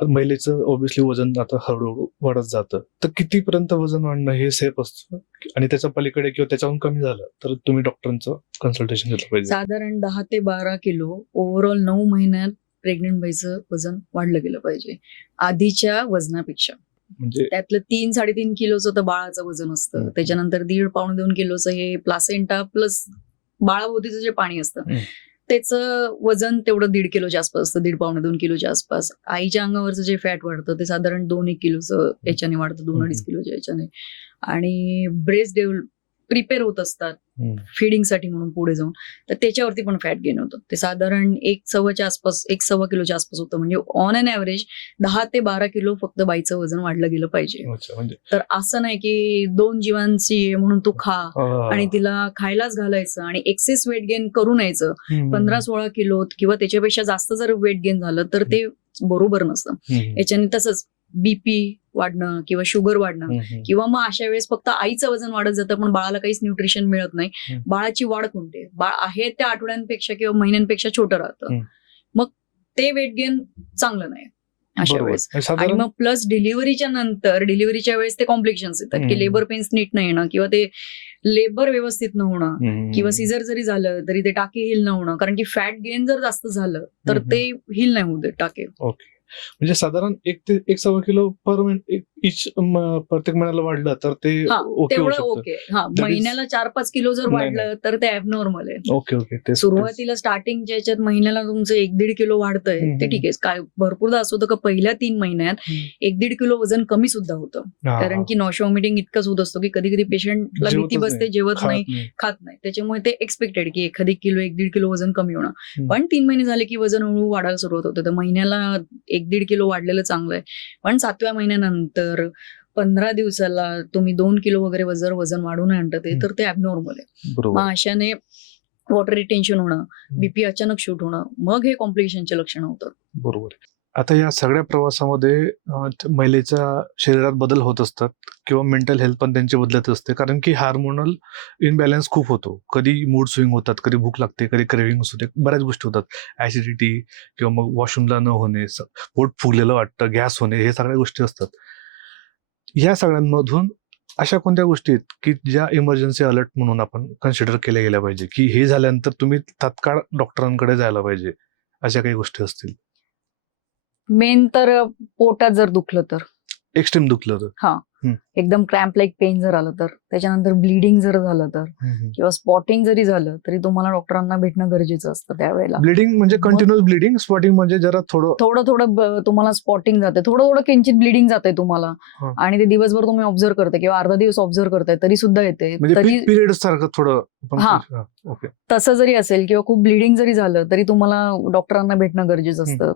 महिलेचं ऑब्व्हियसली वजन आता हळूहळू वाढत जातं, तर कितीपर्यंत वजन वाढणं हे सेफ असतं आणि त्याच्या पलीकडे किंवा त्याच्याहून कमी झालं तर तुम्ही डॉक्टरांचं कन्सल्टेशन घेतलं पाहिजे? साधारण 10 ते 12 किलो ओव्हरऑल 9 महिन्यात प्रेग्नंट बाईचं वजन वाढलं गेलं पाहिजे आधीच्या वजनापेक्षा. म्हणजे त्यातलं 3-3.5 किलोचं तर बाळाचं वजन असतं, त्याच्यानंतर 1.5-2 किलोचं हे प्लासेंटा प्लस बाळाभोवतीचं जे पाणी असतं त्याचं वजन तेवढं 1.5 किलोच्या आसपास असतं, 1.5-2 किलोच्या आसपास. आईच्या अंगावरचं जे फॅट वाढतं ते साधारण 2-1 किलोचं याच्याने वाढतं, 2-2.5 किलोच्या याच्याने. आणि ब्रेस्ट प्रिपेअर होत असतात फिडिंगसाठी म्हणून पुढे जाऊन, तर त्याच्यावरती पण फॅट गेन होतं. ते साधारण 1.25 आसपास 1.25 किलोच्या आसपास होतं. म्हणजे ऑन अन ॲव्हरेज 10 ते 12 किलो फक्त बाईचं वजन वाढलं गेलं पाहिजे. म्हणजे तर असं नाही की 2 जीवांची म्हणून तू खा आणि तिला खायलाच घालायचं आणि एक्सेस वेट गेन करून यायचं 15-16 किलो किंवा त्याच्यापेक्षा जास्त जर वेट गेन झालं तर ते बरोबर नसतं. याच्याने तसंच बीपी वाढणं किंवा शुगर वाढणं किंवा मग अशा वेळेस फक्त आईचं वजन वाढत जातं पण बाळाला काहीच न्यूट्रिशन मिळत नाही. बाळाची वाढ खुंटते, बाळ आहे त्या आठवड्यांपेक्षा किंवा महिन्यांपेक्षा छोटं राहतं, मग ते वेट गेन चांगलं नाही अशा वेळेस. आणि मग प्लस डिलिव्हरीच्या वेळेस ते कॉम्प्लिकेशन्स येतात की लेबर पेन्स नीट नाही येणं किंवा ते लेबर व्यवस्थित न होणं किंवा सिझर जरी झालं तरी ते टाके हिल न होणं, कारण की फॅट गेन जर जास्त झालं तर ते हिल नाही होऊ देत टाके. म्हणजे साधारण 1 ते 1.25 किलो पर इच प्रत्येक महिन्याला वाढलं तर ते ओके होऊ शकतं. ओके. महिन्याला 4-5 किलो जर वाढलं तर ते ॲबनॉर्मल आहे. ओके. सुरुवातीला स्टार्टिंगच्या याच्यात महिन्याला तुमचं 1-1.5 किलो वाढतंय ते ठीक आहे. काय भरपूरदा असं होतं का पहिल्या 3 महिन्यात 1-1.5 किलो वजन कमी सुद्धा होतं, कारण की नॉश वॉमिटिंग इतकंच होत असतो की कधी कधी पेशंटला भीती बसते, जेवत नाही, खात नाही, त्याच्यामुळे ते एक्सपेक्टेड की एखादी किलो 1-1.5 किलो वजन कमी होणं. पण 3 महिने झाले की वजन हळूहळू वाढायला सुरुवात होतं. तर महिन्याला 1-1.5 किलो वाढलेलं चांगलं आहे, पण 7व्या महिन्यानंतर 15 दिवसाला तुम्ही 2 किलो वगैरे वजन वाढून आणतं तर ते ॲबनॉर्मल आहे. मग अशाने वॉटर रिटेन्शन होणं, बीपी अचानक शूट होणं, मग हे कॉम्प्लिकेशनचे लक्षण होतं. बरोबर. आता या सगळ्या प्रवासामध्ये महिलेच्या शरीरात बदल होत असतात किंवा मेंटल हेल्थ पण त्यांची बदलत असते, कारण की हार्मोनल इनबॅलन्स खूप होतो. कधी मूड स्विंग होतात, कधी भूक लागते, कधी क्रेव्हिंग्स होते, बऱ्याच गोष्टी होतात. ऍसिडिटी किंवा मग वॉशरूमला न होणे, पोट फुगलेलं वाटतं, गॅस होणे, हे सगळ्या गोष्टी असतात. या सगळ्यांमधून अशा कोणत्या गोष्टी आहेत की ज्या इमर्जन्सी अलर्ट म्हणून आपण कन्सिडर केल्या गेल्या पाहिजे की हे झाल्यानंतर तुम्ही तात्काळ डॉक्टरांकडे जायला पाहिजे, अशा काही गोष्टी असतील? मेन तर पोटात जर दुखलं तर, एक्स्ट्रीम दुखलं तर, एकदम क्रॅम्प लाईक पेन जर आलं तर, त्याच्यानंतर ब्लिडिंग जर झालं तर किंवा स्पॉटिंग जरी झालं तरी तुम्हाला डॉक्टरांना भेटणं गरजेचं असतं त्यावेळेला. ब्लिडिंग म्हणजे कंटिन्युअस ब्लिडिंग, स्पॉटिंग म्हणजे जरा थोडं तुम्हाला स्पॉटिंग जाते, थोडं किंचित ब्लिडिंग जाते तुम्हाला आणि ते दिवसभर तुम्ही ऑब्झर्व करताय किंवा अर्धा दिवस ऑब्झर्व करताय तरी सुद्धा येते. पिरियड सारखं थोडं तसं जरी असेल किंवा खूप ब्लिडिंग जरी झालं तरी तुम्हाला डॉक्टरांना भेटणं गरजेचं असतं.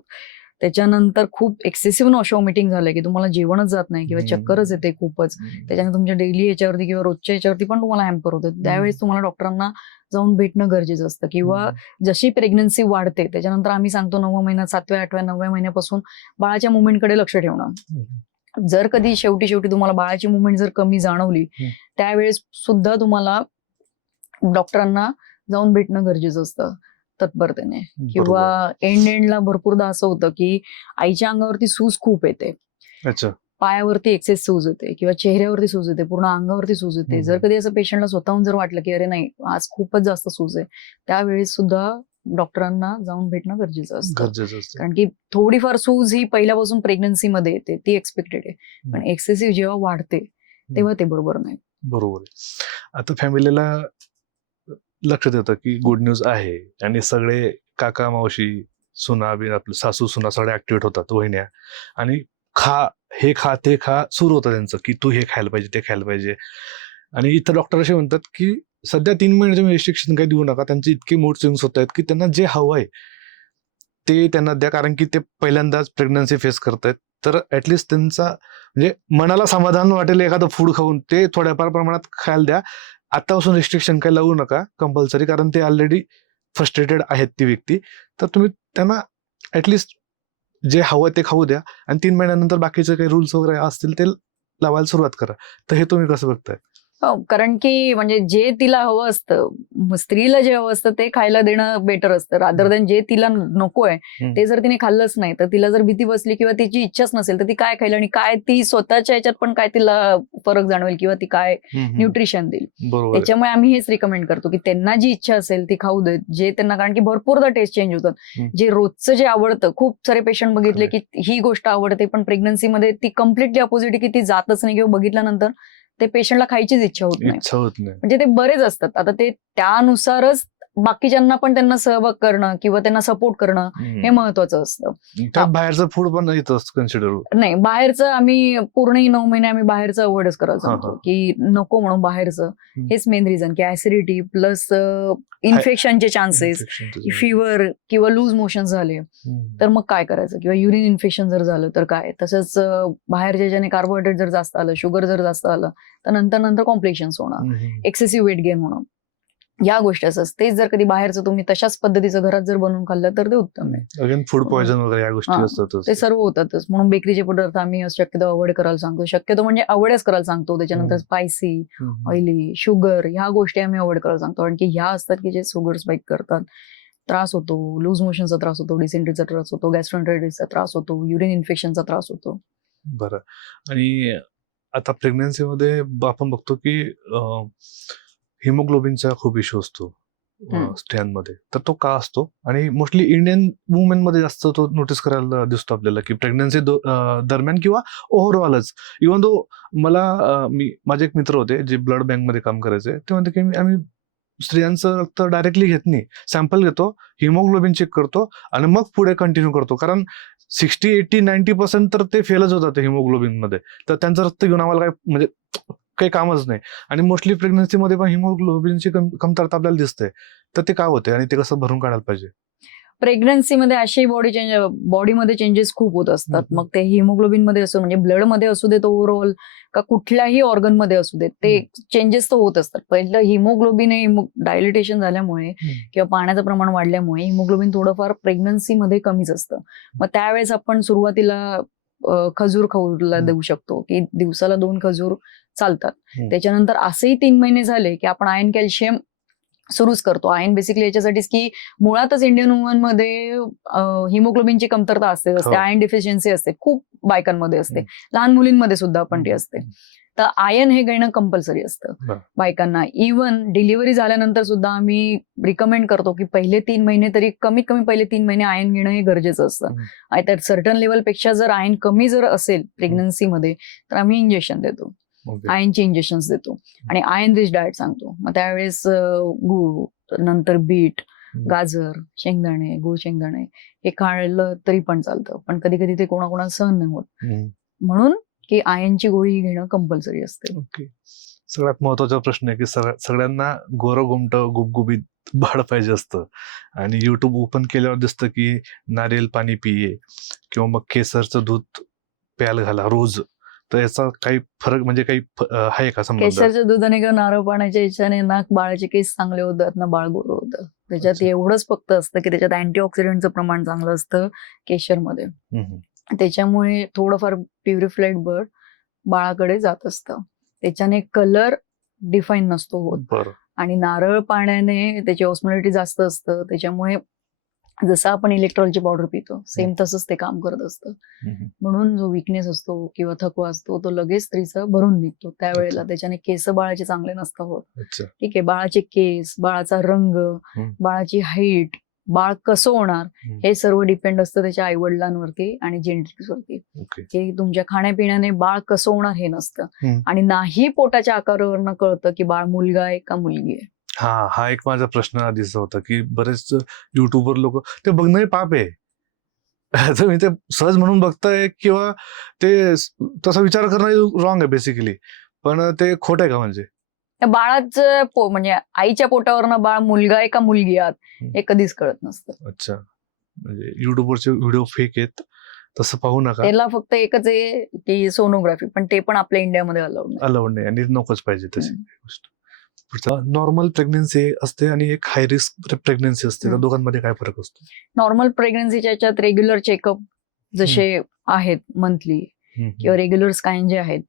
त्याच्यानंतर खूप एक्सेसिव्ह नॉश वॉमिटिंग झालंय की तुम्हाला जेवणच जात नाही किंवा चक्करच येते खूपच, त्याच्याने तुमच्या डेली याच्यावरती किंवा रोजच्या याच्यावरती पण तुम्हाला हॅम्पर होतं, त्यावेळेस तुम्हाला डॉक्टरांना जाऊन भेटणं गरजेचं असतं. किंवा जशी प्रेग्नन्सी वाढते त्याच्यानंतर आम्ही सांगतो 9व्या महिन्यात, 7व्या, 8व्या, 9व्या महिन्यापासून बाळाच्या मुवमेंटकडे लक्ष ठेवणं. जर कधी शेवटी तुम्हाला बाळाची मुवमेंट जर कमी जाणवली त्यावेळेस सुद्धा तुम्हाला डॉक्टरांना जाऊन भेटणं गरजेचं असतं तत्परतेने. किंवा एंडला भरपूरदा असं होतं की आईच्या अंगावरती सूज खूप येते, पायावरती एक्सेस सूज येते किंवा चेहऱ्यावरती सूज येते, पूर्ण अंगावरती सूज येते. जर कधी असं पेशंटला स्वतःहून जर वाटलं की अरे नाही आज खूपच जास्त सूज आहे, त्यावेळेस सुद्धा डॉक्टरांना जाऊन भेटणं गरजेचं असतं. कारण की थोडीफार सूज ही पहिल्यापासून प्रेग्नन्सीमध्ये येते, ती एक्सपेक्टेड आहे, पण एक्सेसिव्ह जेव्हा वाढते तेव्हा ते बरोबर नाही. बरोबर आहे. आता फॅमिलीला लक्षात येतं की गुड न्यूज आहे आणि सगळे काका मावशी सुना आपलं सासू सुना सगळे ऍक्टिव्हेट होतात, वहिन्या, आणि हे खा ते खा सुरू होतं त्यांचं की तू हे खायला पाहिजे, ते खायला पाहिजे. आणि इथं डॉक्टर असे म्हणतात की सध्या 3 महिने तुम्ही रिस्ट्रिक्शन काही देऊ नका, त्यांचे इतके मूड स्विंग्स होत आहेत की त्यांना जे हवं आहे ते त्यांना द्या, कारण की ते पहिल्यांदाच प्रेग्नन्सी फेस करतायत. तर ऍटलिस्ट त्यांचा म्हणजे मनाला समाधान वाटेल एखादं फूड खाऊन ते थोड्याफार प्रमाणात खायला द्या. आतापासून रिस्ट्रिक्शन काही लावू नका कंपल्सरी, कारण ते ऑलरेडी फ्रस्ट्रेटेड आहेत ती व्यक्ती. तर तुम्ही त्यांना ऍटलिस्ट जे हवं ते खाऊ द्या आणि 3 महिन्यानंतर बाकीचे काही रूल्स वगैरे असतील ते लावायला सुरुवात करा. तर हे तुम्ही कसं बघताय? कारण की म्हणजे जे तिला हवं असतं, स्त्रीला जे हवं असतं ते खायला देणं बेटर असतं, रादर दॅन जे तिला नकोय ते जर तिने खाल्लंच नाही तर तिला जर भीती बसली किंवा तिची इच्छाच नसेल तर ती काय खाईल आणि काय ती स्वतःच्या ह्याच्यात पण काय तिला फरक जाणवेल किंवा ती काय न्यूट्रिशन देईल. बरोबर आहे. त्याच्यामुळे आम्ही हेच रिकमेंड करतो की त्यांना जी इच्छा असेल ती खाऊ देत, जे त्यांना, कारण की भरपूरदा टेस्ट चेंज होतात. जे रोजचं जे आवडतं, खूप सारे पेशंट बघितले की ही गोष्ट आवडते पण प्रेग्नन्सीमध्ये ती कम्प्लिटली अपोजिट की ती जातच नाही किंवा बघितल्यानंतर ते पेशंटला खायचीच इच्छा होत नाही. इच्छा होत नाही. म्हणजे ते बरेच असतात. आता ते त्यानुसारच बाकीच्यांना पण त्यांना सहभाग करणं किंवा त्यांना सपोर्ट करणं हे महत्वाचं असतं. त्यात बाहेरचं फूड पण येतच कन्सिडर. नाही, बाहेरचं आम्ही पूर्ण 9 महिने आम्ही बाहेरचं अवॉइडच करायला हा, सांगतो की नको म्हणून बाहेरचं. हम्म. हेच मेन रिझन की ऍसिडिटी प्लस इन्फेक्शनचे चान्सेस, फिवर किंवा लूज मोशन झाले तर मग काय करायचं, किंवा युरिन इन्फेक्शन जर झालं तर काय. तसंच बाहेरच्या ज्याने कार्बोहायड्रेट जर जास्त आलं, शुगर जर जास्त आलं तर नंतर कॉम्प्लिकेशन्स होणार, एक्सेसिव्ह वेट गेन होणं, या गोष्टी असतात. तेच जर कधी बाहेरचं तुम्ही तशाच पद्धतीचं घरात जर बनवून खाल्लं तर ते उत्तम आहे. अगेन फूड पॉयझन वगैरे या गोष्टी हा, असतातच. ते सर्व होतातच. म्हणून बेकरीचे पदार्थ आम्ही शक्यतो अवॉइड करायला सांगतो. शक्यतो म्हणजे अवॉइडच करायला सांगतो. त्याच्यानंतर स्पायसी, ऑइली, शुगर ह्या गोष्टी आम्ही अवॉइड करायला सांगतो. कारण की ह्या असतात की जे शुगर स्पाइक करतात. त्रास होतो, लूज मोशनचा त्रास होतो, डिसेंट्रीचा त्रास होतो, गॅस्ट्रोएंटरायटिसचा त्रास होतो, युरिन इन्फेक्शनचा त्रास होतो. बरं. आणि आता प्रेग्नन्सीमध्ये आपण बघतो की हिमोग्लोबिनचा खूप इश्यू असतो स्त्रियांमध्ये. तर तो का असतो आणि मोस्टली इंडियन वुमेन मध्ये जास्त तो नोटीस करायला दिसतो आपल्याला की प्रेग्नन्सी दरम्यान किंवा ओव्हरऑलच. इव्हन दो माझे एक मित्र होते जे ब्लड बँक मध्ये काम करायचे, ते म्हणते की आम्ही स्त्रियांचं रक्त डायरेक्टली घेत नाही, सॅम्पल घेतो, हिमोग्लोबिन चेक करतो आणि मग पुढे कंटिन्यू करतो. कारण 60, 80, 90% तर ते फेलच होतात हिमोग्लोबिन मध्ये. तर त्यांचं रक्त घेऊन आम्हाला काय म्हणजे काही कामच नाही. आणि मोस्टली प्रेग्नन्सीमध्ये पण हिमोग्लोबिनची कमतरता आपल्याला दिसते. तर ते काय होते आणि ते कसं भरून काढायला पाहिजे? प्रेग्नन्सीमध्ये अशी बॉडीमध्ये चेंजेस खूप होत असतात. मग ते हिमोग्लोबिन मध्ये असो, म्हणजे ब्लड मध्ये असू देत ओव्हरऑल, का कुठल्याही ऑर्गन मध्ये असू देत, ते चेंजेस तर होत असतात. पहिलं हिमोग्लोबिन हे डायलिटेशन झाल्यामुळे किंवा पाण्याचं प्रमाण वाढल्यामुळे हिमोग्लोबिन थोडंफार प्रेग्नन्सीमध्ये कमीच असतं. मग त्यावेळेस आपण सुरुवातीला खजूर खाऊला देऊ शकतो की दिवसाला 2 खजूर चालतात. त्याच्यानंतर असेही 3 महिने झाले की आपण आयर्न कॅल्शियम सुरूच करतो. आयर्न बेसिकली याच्यासाठीच की मुळातच इंडियन वुमन मध्ये हिमोग्लोबिनची कमतरता असते, आयर्न डिफिशियन्सी असते, खूप बायकांमध्ये असते, लहान मुलींमध्ये सुद्धा पण ती असते. तर आयर्न हे घेणं कंपल्सरी असतं बायकांना. इव्हन डिलिव्हरी झाल्यानंतर सुद्धा आम्ही रिकमेंड करतो की पहिले 3 महिने तरी कमीत कमी पहिले 3 महिने आयर्न घेणं हे गरजेचं असतं. आणि त्यात सर्टन लेवलपेक्षा जर आयर्न कमी जर असेल प्रेग्नन्सीमध्ये तर आम्ही इंजेक्शन देतो, आयर्नचे इंजेक्शन्स देतो आणि आयर्न रिच डाएट सांगतो. मग त्यावेळेस गूळ, नंतर बीट, गाजर, शेंगदाणे, गुळ शेंगदाणे हे खाल्लं तरी पण चालतं. पण कधी कधी ते कोणाकोणाला सहन नाही होत, म्हणून की आयर्नची गोळी घेणं कंपल्सरी असते. ओके. सगळ्यात महत्वाचा प्रश्न आहे की सगळ्यांना गोरं गुमटं गुबगुबीत बाळ पाहिजे असतं आणि युट्यूब ओपन केल्यावर दिसतं की नारियल पाणी पिये किंवा मग केसरचं दूध प्यायला घाला रोज. तर याचा काही फरक म्हणजे काही आहे का संबंध? केसरच्या दुधाने किंवा नारळ पाण्याच्या इच्छाने ना बाळाचे केस चांगले होतात ना बाळ गोरं होतं. त्याच्यात एवढंच फक्त असतं की त्याच्यात अँटीऑक्सिडंटचं प्रमाण चांगलं असतं केशरमध्ये. त्याच्यामुळे थोडंफार प्युरिफाईड ब्लड बाळाकडे जात असतं. त्याच्याने कलर डिफाईन नसतो होत. आणि नारळ पाण्याने त्याची ऑस्मोलिटी जास्त असतं. त्याच्यामुळे जसं आपण इलेक्ट्रॉलची पावडर पितो सेम तसंच ते काम करत असतं. म्हणून जो विकनेस असतो किंवा थकवा असतो तो लगेच स्त्रीचा भरून निघतो त्यावेळेला. त्याच्याने केस बाळाचे चांगले नसतात होत. ठीक आहे, बाळाचे केस, बाळाचा रंग, बाळाची हाईट, बाळ कसं होणार हे सर्व डिपेंड असतं त्याच्या आईवडिलांवरती आणि जेनेटिक्सवरती. की तुमच्या खाण्यापिण्याने बाळ कसं होणार हे नसतं. आणि नाही पोटाच्या आकारावरनं कळतं की बाळ मुलगा आहे का मुलगी आहे. हा एक माझा प्रश्न आधीचा होता की बरेच युट्यूबर लोक ते बघणं पाप आहे. तुम्ही ते सहज म्हणून बघताय किंवा ते तसा विचार करणं रॉंग आहे बेसिकली, पण ते खोट आहे का? म्हणजे बाळाचं म्हणजे आईच्या पोटावरनं बाळ मुलगा आहे का मुलगी आहे हे कधीच कळत नसतं. अच्छा, म्हणजे युट्यूबवरचे व्हिडिओ फेक आहेत तसं पाहू नका. त्याला फक्त एकच आहे की सोनोग्राफी, पण ते पण आपल्या इंडियामध्ये अलाउड नाही आणि नकोच पाहिजे तशी गोष्ट. नॉर्मल प्रेग्नन्सी असते आणि एक हाय रिस्क प्रेग्नन्सी असते, त्या दोघांमध्ये काय फरक असतो? नॉर्मल प्रेग्नन्सीच्या याच्यात रेग्युलर चेकअप जसे आहेत मंथली किंवा रेग्युलर स्कॅन जे आहेत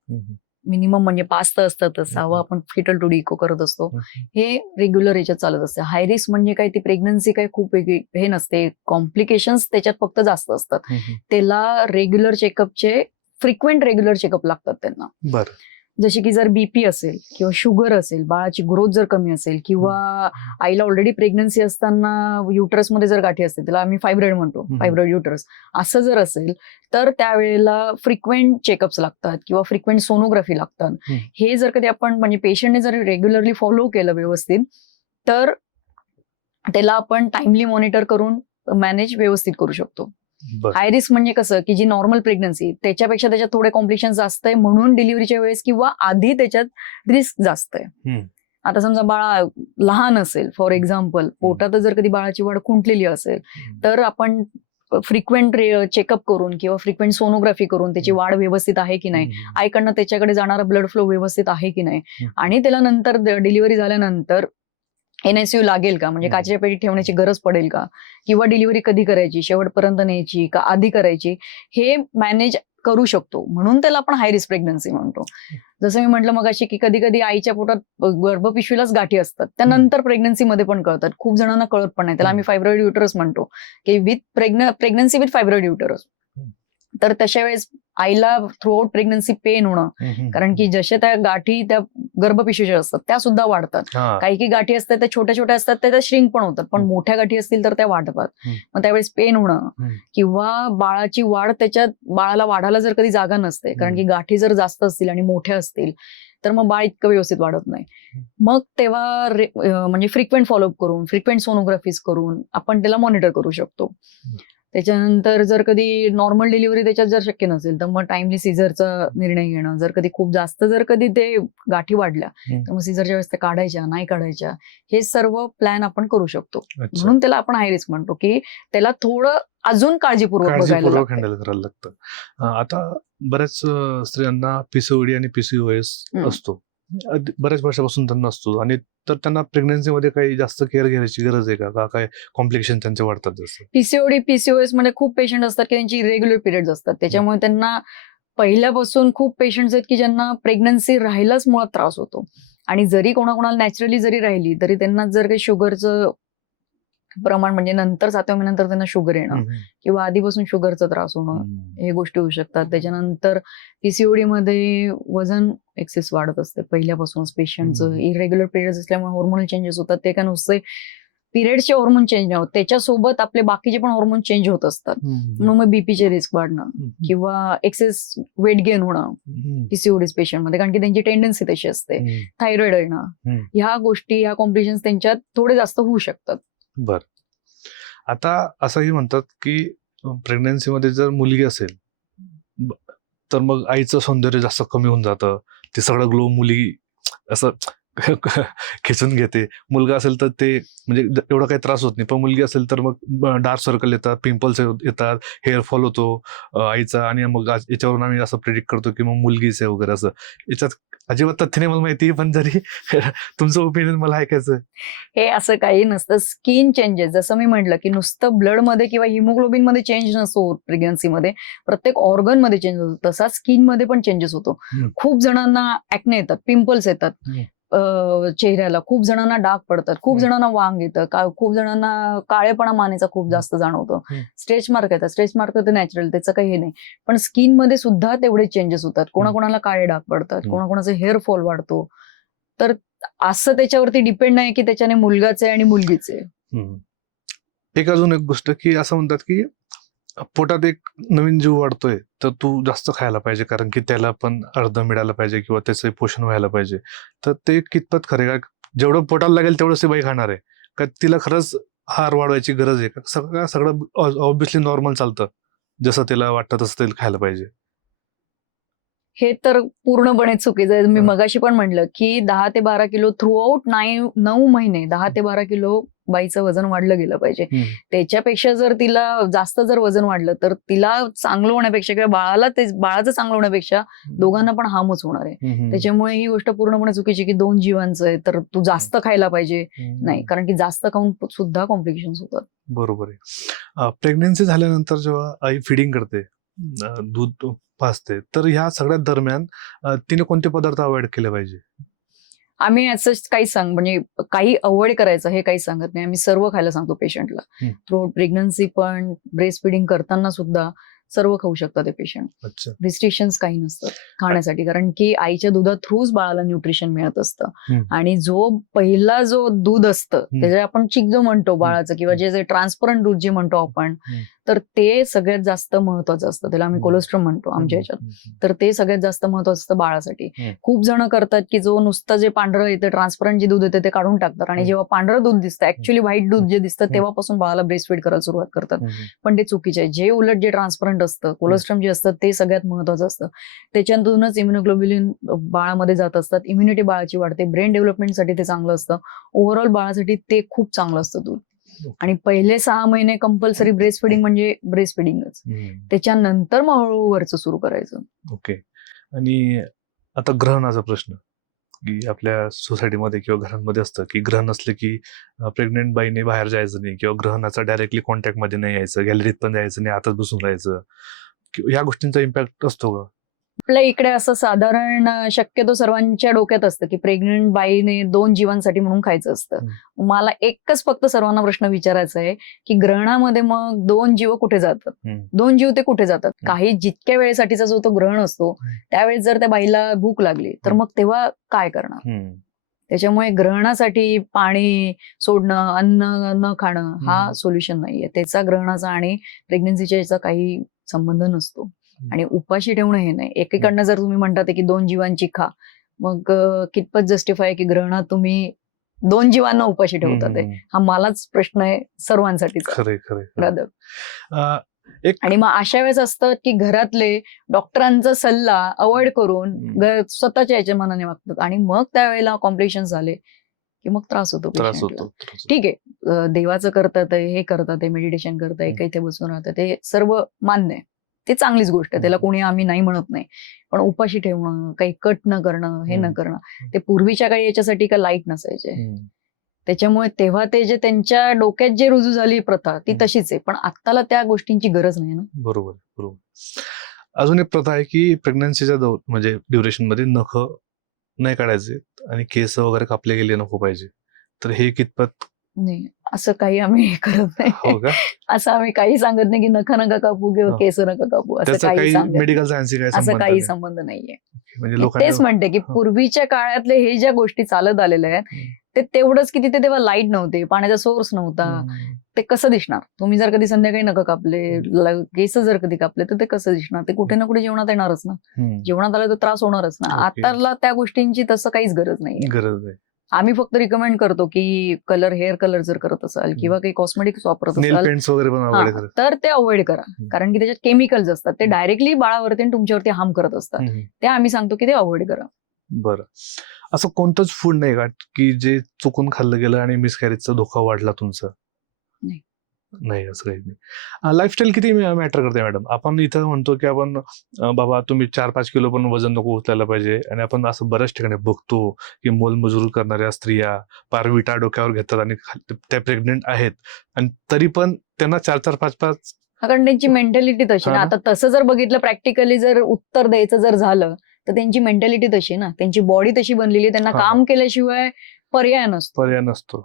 मिनिमम म्हणजे 5 तर असतातच, 6वा आपण फिटल टू इको करत असतो. हे रेग्युलर याच्यात चालत असते. हाय रिस्क म्हणजे काय, ती प्रेग्नन्सी काय खूप वेगळी हे नसते, कॉम्प्लिकेशन्स त्याच्यात फक्त जास्त असतात. त्याला रेग्युलर चेकअपचे फ्रिक्वेंट रेग्युलर चेकअप लागतात त्यांना. बरं. जसे की जर बीपी असेल किंवा शुगर असेल, बाळाची ग्रोथ जर कमी असेल किंवा आईला ऑलरेडी प्रेग्नन्सी असताना युटरसमध्ये जर गाठी असते, त्याला आम्ही फायब्रॉइड म्हणतो, फायब्रॉइड युटरस, असं जर असेल तर त्यावेळेला फ्रिक्वेंट चेकअप्स लागतात किंवा फ्रिक्वेंट सोनोग्राफी लागतात. हे जर कधी आपण म्हणजे पेशंटने जर रेग्युलरली फॉलो केलं व्यवस्थित, तर त्याला आपण टाइमली मॉनिटर करून मॅनेज व्यवस्थित करू शकतो. हाय रिस्क म्हणजे कसं की जी नॉर्मल प्रेग्नन्सी त्याच्यापेक्षा त्याच्यात थोडे कॉम्प्लिकेशन जास्त आहे, म्हणून डिलिव्हरीच्या वेळेस किंवा आधी त्याच्यात रिस्क जास्त आहे. आता समजा बाळा लहान असेल, फॉर एक्झाम्पल पोटात जर कधी बाळाची वाढ खुंटलेली असेल, तर आपण फ्रिक्वेंट चेकअप करून किंवा फ्रिक्वेंट सोनोग्राफी करून त्याची वाढ व्यवस्थित आहे की नाही, आईकडनं त्याच्याकडे जाणारा ब्लड फ्लो व्यवस्थित आहे की नाही, आणि त्याला नंतर डिलिव्हरी झाल्यानंतर NICU लागेल का, म्हणजे काचेच्या पेटीत ठेवण्याची गरज पडेल का, किंवा डिलिव्हरी कधी करायची, शेवटपर्यंत न्यायची का आधी करायची, हे मॅनेज करू शकतो. म्हणून त्याला आपण हाय रिस्क प्रेग्नन्सी म्हणतो. जसं मी म्हटलं मगाशी की कधी कधी आईच्या पोटात गर्भपिशवीलाच गाठी असतात, त्यानंतर प्रेग्नन्सीमध्ये पण कळतात, खूप जणांना कळत पण नाही. त्याला आम्ही फायब्रॉइड युटरस म्हणतो की प्रेग्नन्सी विथ फायब्रॉइड युटरस. तर तशा वेळेस आईला थ्रूआउट प्रेग्नन्सी पेन होणं, कारण की जशा त्या गाठी त्या गर्भपिशवीच्या असतात त्या सुद्धा वाढतात. काही गाठी असतात त्या छोट्या छोट्या असतात, त्या श्रिंक पण होतात, पण मोठ्या गाठी असतील तर त्या वाढतात. मग त्यावेळेस पेन होणं किंवा बाळाची वाढ त्याच्यात बाळाला वाढायला जर कधी जागा नसते, कारण की गाठी जर जास्त असतील आणि मोठ्या असतील तर मग बाळ इतकं व्यवस्थित वाढत नाही. मग तेव्हा म्हणजे फ्रिक्वेंट फॉलोअप करून फ्रिक्वेंट सोनोग्राफीज करून आपण त्याला मॉनिटर करू शकतो. त्याच्यानंतर जर कधी नॉर्मल डिलिव्हरी त्याच्यात जर शक्य नसेल तर मग टाइमली सीझरचा निर्णय घेणं. जर कधी खूप जास्त जर कधी ते गाठी वाढल्या तर मग सीझरच्या वेळेस त्या काढायच्या नाही काढायच्या, हे सर्व प्लॅन आपण करू शकतो. म्हणून त्याला आपण हाय रिस्क म्हणतो की त्याला थोडं अजून काळजीपूर्वक हँडल करायला लागतं. आता बऱ्याच स्त्रियांना PCOD आणि PCOS असतो, बऱ्याच वर्षापासून त्यांना असतो, आणि तर त्यांना प्रेग्नन्सी मध्ये काही जास्त केअर घ्यायची गरज आहे का, काय कॉम्प्लिकेशन त्यांचे वाढतात? जसं PCOD PCOS मध्ये खूप पेशंट असतात की त्यांची इरेग्युलर पिरियड्स असतात, त्याच्यामुळे त्यांना पहिल्यापासून खूप पेशंट्स आहेत की ज्यांना प्रेग्नन्सी राहायलाच मुळात त्रास होतो. आणि जरी कोणाकोणाला नॅचरली जरी राहिली तरी त्यांना जर काही शुगरचं प्रमाण म्हणजे नंतर 7व्या महिन्यानंतर त्यांना शुगर येणं किंवा आधीपासून शुगरचा त्रास होणं, हे गोष्टी होऊ शकतात. त्याच्यानंतर PCOD मध्ये वजन एक्सेस वाढत असते पहिल्यापासूनच पेशंटचं. इरेग्युलर पिरियड्स असल्यामुळे हॉर्मोनल चेंजेस होतात. ते काय नुसते पिरियडचे हॉर्मोन चेंज नाही होत, त्याच्यासोबत आपले बाकीचे पण हॉर्मोन चेंज होत असतात. म्हणून मग बीपीचे रिस्क वाढणं किंवा एक्सेस वेट गेन होणं PCOD पेशंटमध्ये, कारण की त्यांची टेंडन्सी तशी असते. थायरॉइड येणं, ह्या गोष्टी ह्या कॉम्प्लिकेशन्स त्यांच्यात थोडे जास्त होऊ शकतात. बर. आता असंही म्हणतात की प्रेग्नन्सीमध्ये जर मुलगी असेल तर मग आईचं सौंदर्य जास्त कमी होऊन जातं, ते सगळं ग्लो मुलगी असं खेचून घेते. मुलगा असेल तर ते म्हणजे एवढा काही त्रास होत नाही, पण मुलगी असेल तर मग डार्क सर्कल येतात, पिंपल्स येतात, हेअर फॉल होतो आईचा, आणि मग याच्यावरून आम्ही असं प्रेडिक्ट करतो की मग मुलगीच आहे वगैरे. असं याच्यात अजिबात तथ्य नाही मला माहिती, पण जरी तुमचं ओपिनियन मला ऐकायचं. हे असं काही नसतं. स्किन चेंजेस जसं मी म्हटलं की नुसतं ब्लड मध्ये किंवा हिमोग्लोबिन मध्ये चेंज नसतो प्रेग्नन्सीमध्ये, प्रत्येक ऑर्गन मध्ये चेंज होतो, तसा स्किन मध्ये पण चेंजेस होतो. खूप जणांना ऍक्ने येतात, पिंपल्स येतात चेहऱ्याला, खूप जणांना डाग पडतात, खूप जणांना वांग येतं, खूप जणांना काळेपणा मानेचा खूप जास्त जाणवतो, स्ट्रेच मार्क येतात. स्ट्रेच मार्क तर नॅचरल, त्याचं काही हे नाही, पण स्किन मध्ये सुद्धा तेवढे चेंजेस होतात. कोणाकोणाला काळे डाग पडतात, कोणाकोणाचा हेअर फॉल वाढतो. तर असं त्याच्यावरती डिपेंड नाही की त्याच्याने मुलगाच आहे आणि मुलगीच आहे. एक अजून एक गोष्ट की असं म्हणतात की पोटात एक नवीन जीव वाढतोय तर तू जास्त खायला पाहिजे, कारण की त्याला पण अर्ध मिळालं पाहिजे किंवा त्याचं पोषण व्हायला पाहिजे. तर ते कितपत खरे का? जेवढं पोटाला लागेल तेवढं ती बाई खाणार आहे का? तिला खरंच आहार वाढवायची गरज आहे का? सगळं ऑब्व्हियसली नॉर्मल चालतं, जसं तिला वाटतं तसं तिला खायला पाहिजे? हे तर पूर्णपणे चुकीचं आहे. मी मगाशी पण म्हटलं की 10 ते 12 किलो थ्रूआउट 9 महिने 10 ते 12 किलो बाईचं वजन वाढलं गेलं पाहिजे. त्याच्यापेक्षा जर तिला जास्त जर वजन वाढलं तर तिला चांगलं होण्यापेक्षा किंवा बाळाचं चांगलं होण्यापेक्षा दोघांना पण हार्मच होणार आहे. त्याच्यामुळे ही गोष्ट पूर्णपणे चुकीची की 2 जीवांचं आहे तर तू जास्त खायला पाहिजे. नाही, कारण की जास्त खाऊन सुद्धा कॉम्प्लिकेशन्स होतात. बरोबर आहे. प्रेग्नन्सी झाल्यानंतर जेव्हा आई फिडिंग करते, दूध भासते, तर ह्या सगळ्या दरम्यान तिने कोणते पदार्थ अवॉइड केले पाहिजे? आम्ही असं काही म्हणजे काही अवॉइड करायचं हे काही सांगत नाही. आम्ही सर्व खायला सांगतो पेशंटला. थ्रू प्रेग्नन्सी पण, ब्रेस्ट फिडिंग करताना सुद्धा सर्व खाऊ शकतात ते पेशंट. अच्छा. रिस्ट्रिक्शन्स काही नसतात खाण्यासाठी, कारण की आईच्या दुधात थ्रूच बाळाला न्यूट्रिशन मिळत असतं. आणि पहिला जो दूध असतं त्याचे आपण चिक जो म्हणतो बाळाचं, किंवा जे ट्रान्सपरंट दूध जे म्हणतो आपण, तर ते सगळ्यात जास्त महत्वाचं असतं. त्याला आम्ही कोलेस्ट्रॉल म्हणतो आमच्या ह्याच्यात. तर ते सगळ्यात जास्त महत्वाचं असतं बाळासाठी. खूप जण करतात की जो नुसतं जे पांढरं येतं ट्रान्सपरंट जे दूध येते ते काढून टाकतात, आणि जेव्हा पांढरं दूध दिसतं, ऍक्च्युअली व्हाईट दूध जे दिसतं, तेव्हापासून बाळाला ब्रेस्ट फीड करायला सुरुवात करतात. पण ते चुकीचे आहे. जे उलट जे ट्रान्सपरंट असतं, कोलेस्ट्रॉल जे असतं, ते सगळ्यात महत्वाचं असतं. त्याच्यातूनच इम्युनोग्लोब्युलिन बाळामध्ये जात असतात. इम्युनिटी बाळाची वाढते. ब्रेन डेव्हलपमेंटसाठी ते चांगलं असतं. ओव्हरऑल बाळासाठी ते खूप चांगलं असतं दूध. आणि पहिले 6 महिने कंपल्सरी ब्रेस्ट फिडिंग म्हणजे ब्रेस्ट फिडिंगच. त्याच्यानंतर मग हळूहळू वरचं सुरू करायचं. ओके. आणि आता ग्रहणाचा प्रश्न, की आपल्या सोसायटीमध्ये किंवा घरांमध्ये असतं की ग्रहण असलं की प्रेग्नेंट बाईने बाहेर जायचं नाही, किंवा ग्रहणाचा डायरेक्टली कॉन्टॅक्ट मध्ये नाही यायचं, गॅलरीत पण जायचं नाही, आतच बसून राहायचं. ह्या गोष्टींचा इम्पॅक्ट असतो का? आपल्या इकडे असं साधारण शक्यतो सर्वांच्या डोक्यात असतं की प्रेग्नंट बाईने 2 जीवांसाठी म्हणून खायचं असतं. मला एकच फक्त सर्वांना प्रश्न विचारायचा आहे की ग्रहणामध्ये मग 2 जीव कुठे जातात? 2 जीव ते कुठे जातात? काही जितक्या वेळेसाठीचा जो तो ग्रहण असतो त्यावेळेस जर त्या बाईला भूक लागली तर मग तेव्हा काय करणार? त्याच्यामुळे ग्रहणासाठी पाणी सोडणं, अन्न न खाणं हा सोल्युशन नाहीये. त्याचा ग्रहणाचा आणि प्रेग्नन्सीच्या याचा काही संबंध नसतो. आणि उपाशी ठेवणं हे नाही. एकीकडनं जर तुम्ही म्हणतात की 2 जीवांची खा, मग कितपत जस्टिफाय की ग्रहणात तुम्ही 2 जीवांना उपाशी ठेवतात? हा मलाच प्रश्न आहे सर्वांसाठीच. आणि मग अशा वेळेस असतं की घरातले डॉक्टरांचा सल्ला अवॉइड करून स्वतःच्या याच्या मनाने वागतात, आणि मग त्यावेळेला कॉम्प्लिकेशन झाले की मग त्रास होतो. ठीक आहे, देवाचं करतात, हे करतात, मेडिटेशन करताय, काही इथे बसून राहतात, ते सर्व मान्य आहे, ते चांगलीच गोष्ट आहे, त्याला कोणी आम्ही नाही म्हणत नाही. पण उपाशी ठेवणं, काही कट न करणं, हे न करणं, ते पूर्वीच्या काळी याच्यासाठी का लाईट नसायचे. त्याच्यामुळे तेव्हा ते जे त्यांच्या डोक्यात जे रुजू झाली प्रथा ती तशीच आहे, पण आत्ताला त्या गोष्टींची गरज नाही ना. बरोबर. अजून एक प्रथा आहे की प्रेग्नन्सीच्या म्हणजे ड्युरेशन मध्ये नख नाही काढायचे आणि केस वगैरे कापले गेले नको पाहिजे, तर हे कितपत? नाही, असं काही आम्ही करत नाही. असं आम्ही काही सांगत नाही की नका कापू किंवा केस नका कापू, असं काही सांगत, मेडिकल सायन्स असं काही संबंध नाहीये. म्हणजे तेच म्हणते की पूर्वीच्या काळातले हे ज्या गोष्टी चालत आलेल्या आहेत ते तेवढंच की तिथे तेव्हा लाईट नव्हते, पाण्याचा सोर्स नव्हता, ते कसं दिसणार? तुम्ही जर कधी संध्याकाळी नखं कापले, केस जर कधी कापले तर ते कसं दिसणार? ते कुठे ना कुठे जेवणात येणारच ना. जेवणात आलं तर त्रास होणारच ना. आताला त्या गोष्टींची तसं काहीच गरज नाही. आम्ही फक्त रिकमेंड करतो की हेअर कलर जर करत असाल किंवा काही कॉस्मेटिक्स वापरत असाल तर ते अवॉइड करा, कारण की त्याच्यात केमिकल्स असतात, ते डायरेक्टली बाळावरती आणि तुमच्यावरती हार्म करत असतात. ते आम्ही सांगतो की ते अवॉइड करा. बरं, असं कोणतंच फूड नाही का की जे चुकून खाल्लं गेलं आणि मिसकॅरेजचा धोका वाढला तुमचा? नाही, असं काही नाही. लाईफस्टाईल किती मॅटर करते मॅडम? आपण इथं म्हणतो की आपण बाबा तुम्ही 4-5 किलो पण वजन नको उचलायला पाहिजे, आणि आपण असं बऱ्याच ठिकाणी बघतो की मोलमजूर करणाऱ्या स्त्रिया पार विटा डोक्यावर घेतात आणि त्या प्रेग्नेंट आहेत आणि तरी पण त्यांना 4-4, 5-5, कारण त्यांची मेंटॅलिटी तशी ना. आता तसं जर बघितलं, प्रॅक्टिकली जर उत्तर द्यायचं जर झालं तर त्यांची मेंटॅलिटी तशी ना, त्यांची बॉडी तशी बनलेली, त्यांना काम केल्याशिवाय पर्याय नसतो.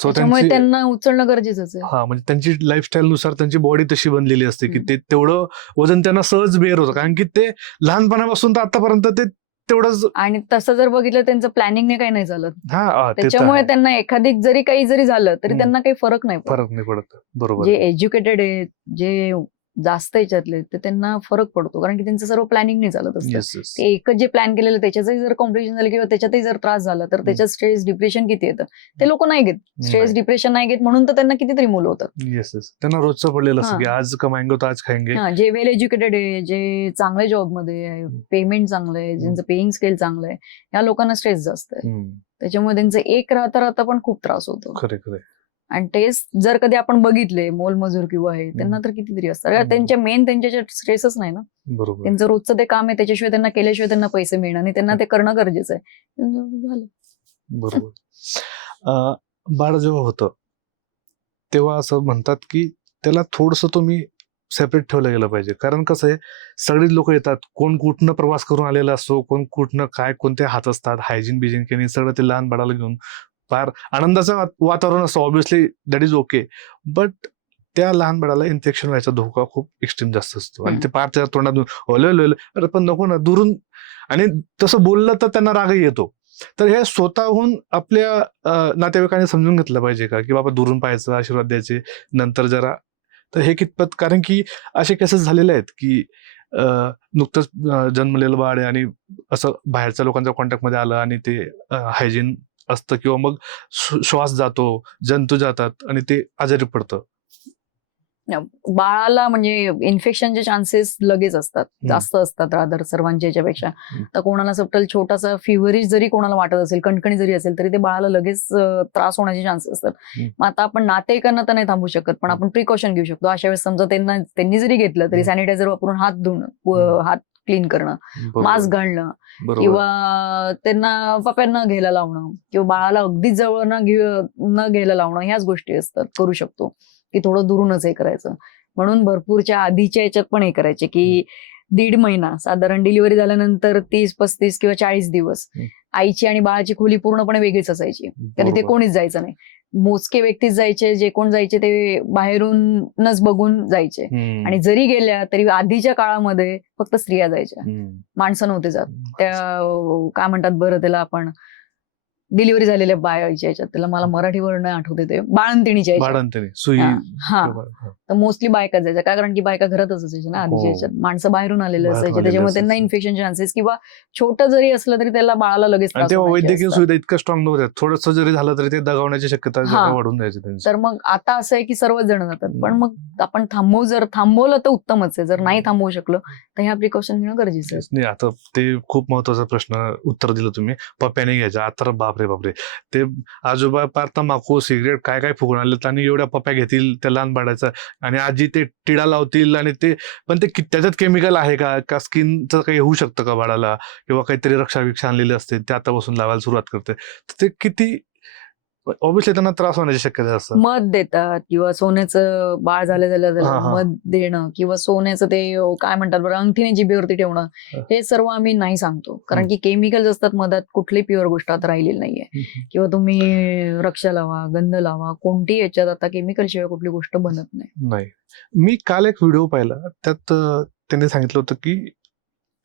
त्याच्यामुळे त्यांना उचलणं गरजेचंच आहे. म्हणजे त्यांची लाईफस्टाईल नुसार त्यांची बॉडी तशी बनलेली असते की ते तेवढं वजन त्यांना सहज बेअर होतं, कारण की ते लहानपणापासून तर आतापर्यंत ते तेवढंच. आणि तसं जर बघितलं त्यांचं प्लॅनिंगने काही नाही चालत. त्याच्यामुळे त्यांना एखादी काही जरी झालं तरी त्यांना काही फरक नाही पडत. बरोबर. जे एज्युकेटेड आहे, जे जास्त याच्यातले, ते त्यांना फरक पडतो, कारण की त्यांचं सर्व प्लॅनिंग नाही चालत असतं. ते एकच जे प्लॅन केलेलं त्याच्यातही जर कॉम्प्लिकेशन झालं किंवा त्याच्यातही जर त्रास झाला तर त्याच्यात स्ट्रेस, डिप्रेशन किती येतं ते लोक नाही घेत. स्ट्रेस, डिप्रेशन नाही घेत, म्हणून तर त्यांना कितीतरी मुलं होतात. त्यांना रोजचं पडलेलं असतं की आज कमाएंगे तो आज खाएंगे. जे वेल एज्युकेटेड आहे, जे चांगल्या जॉबमध्ये आहे, पेमेंट चांगलं आहे, ज्यांचं पेईंग स्केल चांगलं आहे, या लोकांना स्ट्रेस जास्त आहे. त्याच्यामुळे त्यांचं एक राहता पण खूप त्रास होतो. खरं. आणि टेस्ट जर कधी आपण बघितले, मोलमजूर किंवा हे, त्यांना तर कितीतरी असतात. त्यांच्या त्यांच्याच्या स्ट्रेसच नाही ना. बरोबर. त्यांचं रोजचं ते काम आहे, त्याच्याशिवाय त्यांना केल्याशिवाय त्यांना पैसे मिळणार आणि त्यांना ते करणं गरजेचं आहे. झालं. बरोबर. बाळ जेव्हा होतं तेव्हा असं म्हणतात की त्याला थोडस तुम्ही सेपरेट ठेवलं गेलं पाहिजे. कारण कसं आहे, सगळीच लोक येतात, कोण कुठनं प्रवास करून आलेला असतो, कोण कुठनं काय कोणते हात असतात, हायजीन बिजीन केली सगळं ते लहान बाळाला घेऊन फार आनंदाचं वातावरण असतं. Obviously that is okay, but त्या लहान बाळाला इन्फेक्शन व्हायचा धोका खूप एक्स्ट्रीम जास्त असतो. आणि ते पार त्या तोंडातून ओले अरे पण नको ना दुरून, आणि तसं बोललं तर त्यांना रागही येतो. तर हे स्वतःहून आपल्या नातेवाईकांनी समजून घेतलं पाहिजे का, की बाबा दुरून पाहायचं, आशीर्वाद द्यायचे नंतर जरा. तर हे कितपत, कारण की असे केसेस झालेले आहेत की नुकतंच जन्मलेलं बाळ आहे आणि असं बाहेरच्या लोकांच्या कॉन्टॅक्टमध्ये आलं आणि ते हायजीन असतं किंवा मग श्वास जातो, जंतू जातात आणि ते आजारी पडतं. बाळाला म्हणजे इन्फेक्शनचे चान्सेस लगेच असतात, जास्त असतात रादर सर्वांच्या याच्यापेक्षा. तर कोणाला सबटल छोटासा फिवरिश जरी कोणाला वाटत असेल, कणकणी जरी असेल, तरी ते बाळाला लगेच त्रास होण्याचे चान्सेस असतात. मग आता आपण नातेवाईकांना तर नाही थांबू शकत, पण आपण प्रिकॉशन घेऊ शकतो. अशा वेळेस समजा त्यांनी जरी घेतलं तरी सॅनिटायझर वापरून हात धुणं, हात क्लीन करणं, मास्क घालणं, किंवा त्यांना पप्यांना घ्यायला लावणं, किंवा बाळाला अगदीच जवळ न घ्यायला लावणं, ह्याच गोष्टी असतात, करू शकतो. की थोडं दुरूनच हे करायचं. म्हणून भरपूरच्या आधीच्या याच्यात पण हे करायचे की 1.5 महिना साधारण डिलिव्हरी झाल्यानंतर 30, 35 किंवा 40 दिवस आईची आणि बाळाची खोली पूर्णपणे वेगळीच असायची. कारण ते कोणीच जायचं नाही. मोजके व्यक्तीच जायचे, जे कोण जायचे ते बाहेरूनच बघून जायचे. आणि जरी गेल्या तरी आधीच्या काळामध्ये फक्त स्त्रिया जायच्या, माणसं नव्हते जात. त्या काय म्हणतात बरं त्याला, आपण डिलिव्हरी झालेल्या बायाच्या याच्यात, त्याला मला मराठी वर्ण नाही आठवते, ते बाळंतिणीच्या तर मोस्टली बायका जायच्या. काय, कारण की बायका घरातच असायच्या ना आधीच्या याच्यात, माणसं बाहेरून आलेले असायचे, त्याच्यामुळे त्यांना इन्फेक्शन चान्सेस, किंवा छोटं जरी असलं तरी त्याला बाळाला लगेच वैद्यकीय सुविधा इतकं स्ट्रॉंग नव्हत्या, थोडंसं जरी झालं तरी ते दगावण्याची शक्यता वाढून जायची. तर मग आता असं आहे की सर्वच जण जातात. पण मग आपण जर थांबवलं तर उत्तमच आहे, जर नाही थांबवू शकलं तर ह्या प्रिकॉशन घेणं गरजेचं आहे. आता ते खूप महत्वाचा प्रश्न उत्तर दिलं तुम्ही. पप्याने घ्यायचा आता बापरे, ते आजोबा पार तंबाखू सिगरेट काय काय फुगून आले आणि एवढ्या पप्या घेतील त्या लहान बाळाचा, आणि आजी ते टिडा लावतील, आणि ते पण ते त्याच्यात केमिकल आहे का स्किनचं काही होऊ शकतं का बाळाला, किंवा काहीतरी रक्षाभिक्षा आणलेली असते ते आता बसून लावायला सुरुवात करते, ते किती ऑब्व्हियसली त्यांना त्रास होण्याची शक्यता असते. मध देतात, किंवा सोन्याचं बाळ झालं मध देणं, किंवा सोन्याचं ते काय म्हणतात बरं, अंगठीने जिभेवरती ठेवणं, हे सर्व आम्ही नाही सांगतो. कारण की केमिकल्स असतात मधात, कुठली प्युअर गोष्ट आता राहिलेली नाहीये. किंवा तुम्ही रक्षा लावा, गंध लावा, कोणती याच्यात आता केमिकल शिवाय कुठली गोष्ट बनत नाही. मी काल एक व्हिडिओ पाहिला, त्यात त्यांनी सांगितलं होतं की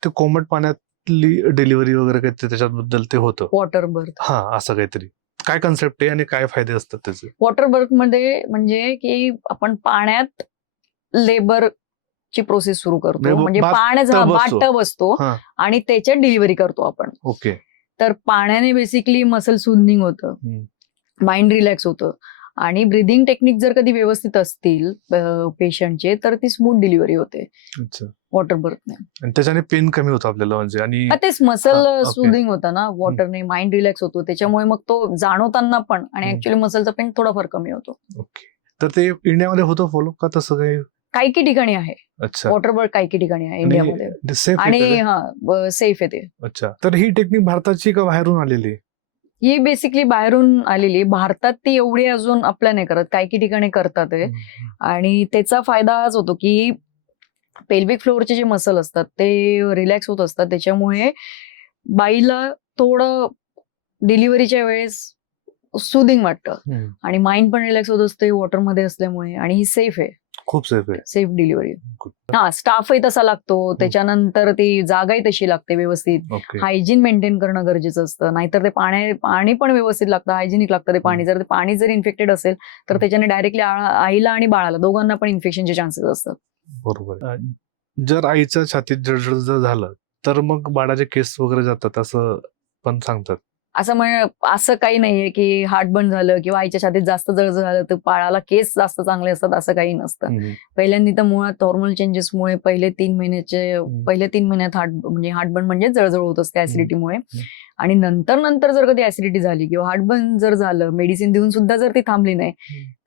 ते कोमट पाण्यातली डिलिव्हरी वगैरे काही त्याच्याबद्दल ते होतं, वॉटर बर्थ. असं काहीतरी. काय कन्सेप्ट आहे आणि काय फायदे असतात त्याचे? वॉटर बर्थ मध्ये म्हणजे की आपण पाण्यात लेबरची प्रोसेस सुरू करतो, म्हणजे पाण्याचा बाथटब असतो आणि त्याच्यात डिलिव्हरी करतो आपण. ओके. तर पाण्याने बेसिकली मसल सुदनिंग होतं, माइंड रिलॅक्स होतं, आणि ब्रिदिंग टेक्निक जर कधी व्यवस्थित असतील पेशंटचे तर ती स्मूथ डिलिव्हरी होते वॉटर बर्थने. आणि त्याच्याने पेन कमी होतं आपल्याला, म्हणजे आणि तेच मसल सुदिंग होतं ना वॉटरने, माइंड रिलॅक्स होतो, त्याच्यामुळे मग तो जाणवताना पण, आणि ऍक्च्युअली मसलचा पेन थोडाफार कमी होतो. ओके. तर ते इंडियामध्ये होतं फॉलो का तसं काही ठिकाणी आहे वॉटर बर्थ, काही ठिकाणी आहे इंडियामध्ये, आणि सेफ आहे ते. अच्छा. तर ही टेक्निक भारताची का बाहेरून आलेली? ही बेसिकली बाहेरून आलेली. भारतात ती एवढी अजून आपल्या नाही करत, काही ठिकाणी करतात आहे. आणि त्याचा फायदा हाच होतो की पेल्विक फ्लोअरचे जे मसल असतात ते रिलॅक्स होत असतात, त्याच्यामुळे बाईला थोडं डिलिव्हरीच्या वेळेस सुदिंग वाटतं, आणि माइंड पण रिलॅक्स होत असते वॉटरमध्ये असल्यामुळे, आणि ही सेफ आहे, खूप सेफ आहे, सेफ डिलिव्हरी. स्टाफही तसा लागतो, त्याच्यानंतर ती जागाही तशी लागते व्यवस्थित, हायजीन मेंटेन करणं गरजेचं असतं, नाहीतर ते पाणी पण व्यवस्थित लागतं, हायजिनिक लागतं ते पाणी. जर ते पाणी जर इन्फेक्टेड असेल तर त्याच्याने डायरेक्टली आईला आणि बाळाला दोघांना पण इन्फेक्शनचे चान्सेस असतात. बरोबर. जर आईच्या छातीत जळजळ जर झालं तर मग बाळाचे केस वगैरे जातात असं पण सांगतात. असं काही नाहीये की हार्ट बर्न झालं किंवा आईच्या छातीत जास्त जळजळ झालं तर बाळाला केस जास्त चांगले असतात, असं काही नसतं. पहिल्यांदा तर मुळात हॉर्मोनल चेंजेसमुळे पहिल्या 3 महिन्यात हार्ट बर्न म्हणजे जळजळ होत असते ऍसिडिटीमुळे, आणि नंतर जर कधी ऍसिडिटी झाली किंवा हार्टबर्न जर झालं, मेडिसिन देऊन सुद्धा जर ती थांबली नाही,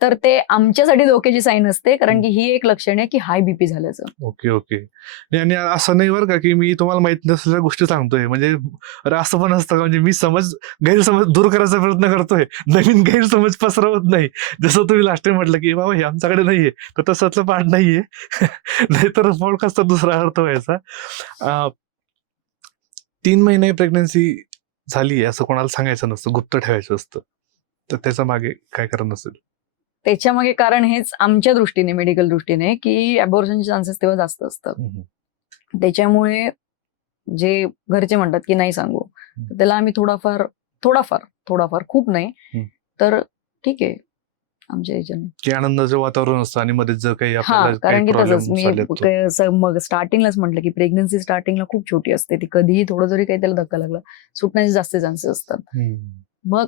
तर ते आमच्यासाठी धोक्याची साईन असते, कारण की ही एक लक्षण आहे की हाय बीपी झाल्याचं. ओके. आणि असं नाही बरं का की मी तुम्हाला माहित नसलेल्या गोष्टी सांगतोय, म्हणजे अरे असं पण असतं का, म्हणजे मी गैरसमज दूर करायचा प्रयत्न करतोय, नवीन गैरसमज पसरवत नाही. जसं तुम्ही लास्ट टाइम म्हटलं की बाबा हे आमच्याकडे नाहीये, तर तसंच पाठ नाहीये. नाहीतर पॉडकास्टचा दुसरा अर्थ व्हायचा. 3 महिने प्रेग्नन्सी झाली असं कोणाला सांगायचं नसतं, गुप्त ठेवायचं असतं. तर त्याच्या मागे काय कारण असेल? त्याच्या मागे कारण हेच आमच्या दृष्टीने, मेडिकल दृष्टीने, की अबॉर्शनचे चान्सेस तेव्हा जास्त असतात. त्याच्यामुळे जे घरचे म्हणतात की नाही सांगू, तर त्याला आम्ही थोडाफार खूप नाही, तर ठीक आहे आमच्या ह्याच्याने. की आनंदाचं वातावरण असतं आणि मध्ये जर काही आपल्याला कारण की तसंच प्रॉब्लेम मी मग स्टार्टिंगलाच म्हटलं की प्रेग्नन्सी स्टार्टिंगला खूप छोटी असते, ती कधीही थोडं जरी काही त्याला धक्का लागला सुटण्याचे जास्त चान्सेस असतात. मग